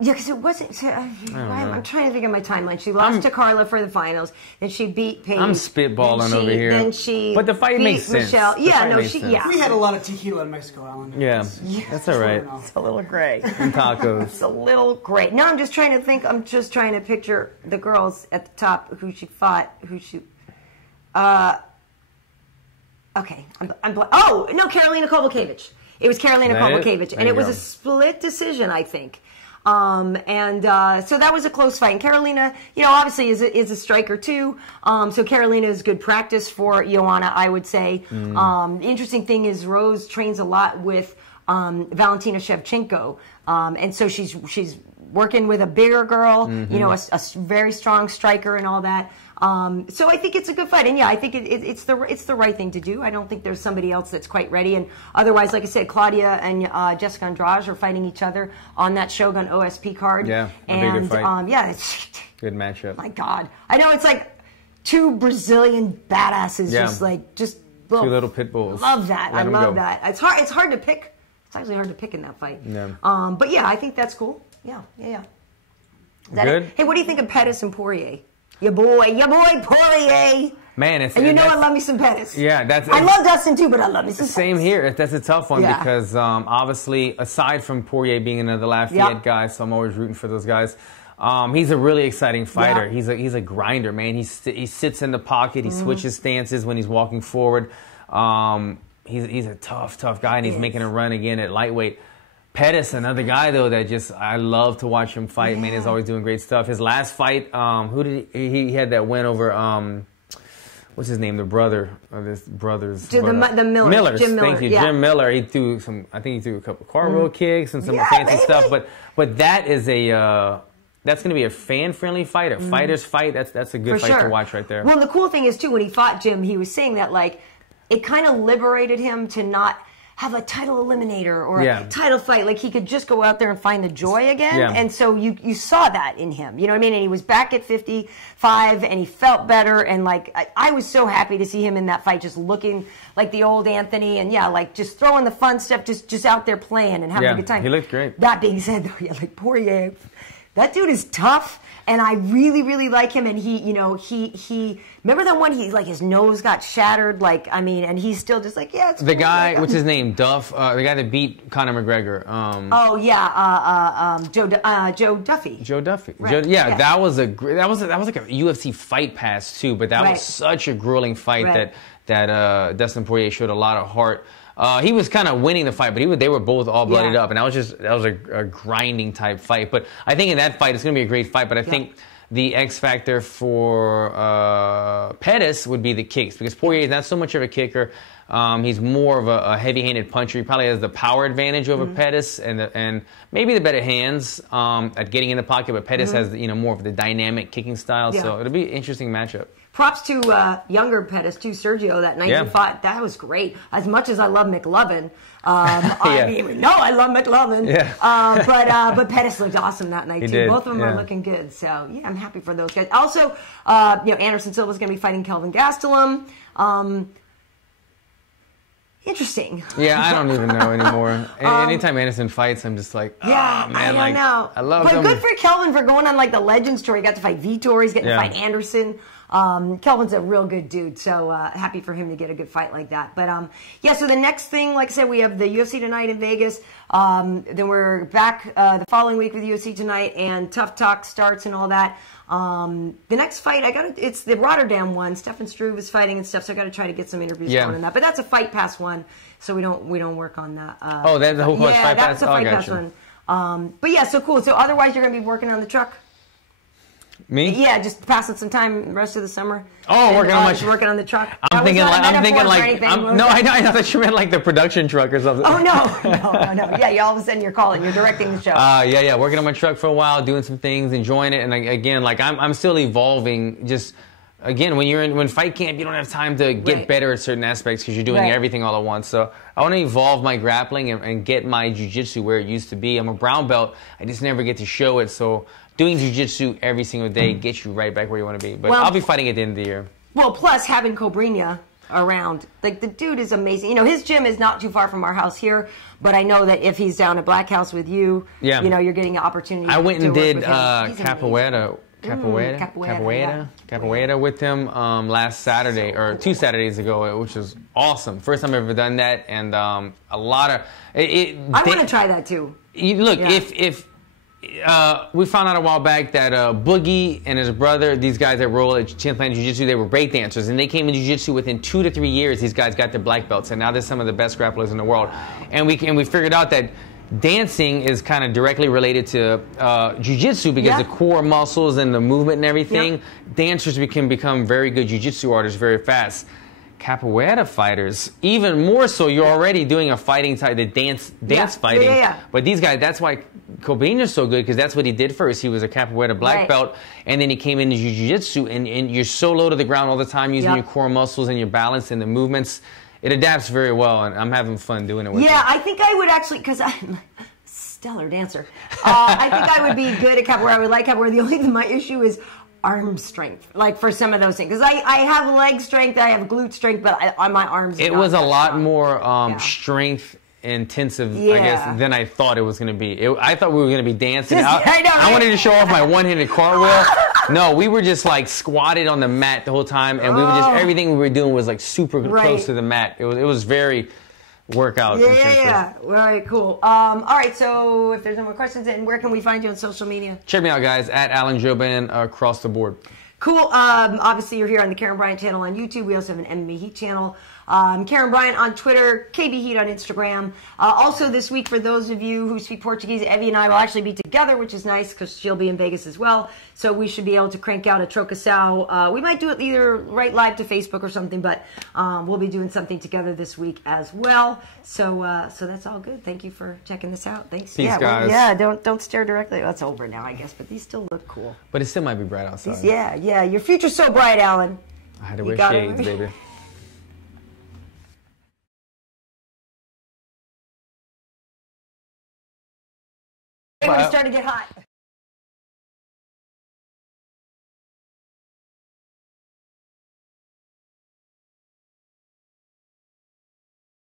Yeah, because it wasn't. I'm trying to think of my timeline. She lost to Carla for the finals, then she beat Paige. I'm spitballing over here. Then she but the fight beat makes sense. Michelle. Yeah, no, she. Yeah, we had a lot of tequila in Mexico, Alan. Yeah, that's all right. It's a little gray. And tacos. It's a little gray. No, I'm just trying to think. I'm just trying to picture the girls at the top who she fought. Okay, oh no, Karolina Kowalkiewicz. It was Karolina Kowalkiewicz, and it was a split decision, I think. So that was a close fight. And Karolina, you know, obviously is a striker too. So Karolina is good practice for Joanna, I would say. The interesting thing is Rose trains a lot with Valentina Shevchenko, and so she's working with a bigger girl, you know, a very strong striker and all that. So I think it's a good fight, and yeah, I think it's the right thing to do. I don't think there's somebody else that's quite ready, and otherwise, like I said, Claudia and Jessica Andrade are fighting each other on that Shogun OSP card. Yeah, and good fight. Yeah, it's good matchup. My God, I know it's like two Brazilian badasses, just two little pit bulls. Love that. I love that. It's hard to pick. It's actually hard to pick in that fight. Yeah. But yeah, I think that's cool. Yeah. Is that good. It? Hey, what do you think of Pettis and Poirier? Your boy Poirier. Man, I love me some Pettis. Yeah, I love Dustin too, but I love me some. Same Pettis. here. That's a tough one because obviously, aside from Poirier being another Lafayette guy, so I'm always rooting for those guys. He's a really exciting fighter. Yeah. He's a grinder, man. He sits in the pocket. He switches stances when he's walking forward. He's a tough guy, and he's making a run again at lightweight. Pettis, another guy though that I love to watch him fight. Man, he's always doing great stuff. His last fight, who did he had that win over? What's his name? The brother of his brother's. The Millers. Jim Miller. Thank you, Jim Miller. He threw I think he threw a couple cartwheel kicks and some fancy stuff. But that is that's going to be a fan-friendly fight, a fighter's fight. That's a good fight to watch right there. Well, the cool thing is too, when he fought Jim, he was saying that like it kind of liberated him to not have a title eliminator or a title fight. Like he could just go out there and find the joy again. Yeah. And so you saw that in him. You know what I mean? And he was back at 55 and he felt better. And like I was so happy to see him in that fight, just looking like the old Anthony and like just throwing the fun stuff, just out there playing and having a good time. He looked great. That being said though, like Poirier, that dude is tough. And I really, really like him. And he remember that one? His nose got shattered. And he's still just like, it's the guy. What's his name? Duff. The guy that beat Conor McGregor. Joe Duffy. Joe Duffy. Right. That was like a UFC fight pass too. But that was such a grueling fight that Dustin Poirier showed a lot of heart. He was kind of winning the fight, but they were both all bloodied up, and that was a grinding type fight. But I think in that fight, it's going to be a great fight. But I think the X factor for Pettis would be the kicks, because Poirier is not so much of a kicker. He's more of a heavy-handed puncher. He probably has the power advantage over Pettis and maybe the better hands at getting in the pocket. But Pettis has more of the dynamic kicking style, so it'll be an interesting matchup. Props to younger Pettis, too, Sergio, that night he fought. That was great. As much as I love McLovin, I love McLovin. Yeah. But Pettis looked awesome that night, too. Both of them are looking good. So, I'm happy for those guys. Also, Anderson Silva's going to be fighting Kelvin Gastelum. Interesting. Yeah, I don't even know anymore. Anytime Anderson fights, I'm just like, man, I don't know. I love him. But good for Kelvin for going on the Legends tour. He got to fight Vitor. He's getting to fight Anderson. Kelvin's a real good dude, so happy for him to get a good fight like that. But so the next thing, like I said, we have the UFC tonight in Vegas. Then we're back the following week with UFC tonight, and Tough Talk starts and all that. The next fight, it's the Rotterdam one. Stefan Struve is fighting and stuff, so I got to try to get some interviews going on that. But that's a Fight Pass one, so we don't work on that. That's the whole Fight Pass. That's a Fight Pass one. But yeah, so cool. So otherwise, you're going to be working on the truck? Me? Yeah, just passing some time the rest of the summer. Oh, working on the truck. I'm thinking like no, I know that you meant like the production truck or something. Oh no. Yeah, all of a sudden you're directing the show. Yeah, working on my truck for a while, doing some things, enjoying it, and again, like I'm still evolving. Just again, when fight camp, you don't have time to get better at certain aspects because you're doing everything all at once. So I want to evolve my grappling and get my jiu-jitsu where it used to be. I'm a brown belt. I just never get to show it. So doing jiu-jitsu every single day gets you right back where you want to be. But I'll be fighting at the end of the year. Well, plus having Cobrinha around, like the dude is amazing. You know, his gym is not too far from our house here, but I know that if he's down at Black House with you, you know, you're getting an opportunity. I went and did capoeira with him last Saturday or 2 Saturdays ago, which was awesome. First time I've ever done that, and a lot of I want to try that too. Look, if we found out a while back that Boogie and his brother, these guys that roll at Champlain Jiu-Jitsu, they were break dancers, and they came into Jiu-Jitsu within 2 to 3 years. These guys got their black belts, and now they're some of the best grapplers in the world. And we figured out that dancing is kind of directly related to Jiu-Jitsu because the core muscles and the movement and everything. Dancers can become very good Jiu-Jitsu artists very fast. Capoeira fighters, even more so. You're already doing a fighting type, the dance fighting. But these guys, that's why Cobrinha's so good, because that's what he did first. He was a capoeira black belt, and then he came into jiu-jitsu, and you're so low to the ground all the time using your core muscles and your balance and the movements. It adapts very well, and I'm having fun doing it with him. I think I would actually, because I'm a stellar dancer. I think I would be good at capoeira. I would like capoeira. The only thing, my issue is arm strength, like for some of those things, because I have leg strength, I have glute strength, but on my arms it was a lot more strength intensive, I guess, than I thought it was going to be. I thought we were going to be dancing. I wanted to show off my one-handed cartwheel. No, we were just like squatted on the mat the whole time, and we were just, everything we were doing was like super close to the mat. It was very workout. All right, cool. All right, so if there's no more questions, then where can we find you on social media? Check me out, guys, at Alan Jouban across the board. Cool. Obviously, you're here on the Karyn Bryant channel on YouTube. We also have an MMA Heat channel. Karyn Bryant on Twitter, KB Heat on Instagram. Also this week, for those of you who speak Portuguese, Evie and I will actually be together, which is nice because she'll be in Vegas as well. So we should be able to crank out a Trocasau. We might do it either right live to Facebook or something, but we'll be doing something together this week as well. So that's all good. Thank you for checking this out. Thanks. Peace, guys. Don't stare directly. That's over now, I guess, but these still look cool. But it still might be bright outside. Your future's so bright, Alan. I had to wear shades, baby. We're starting to get hot.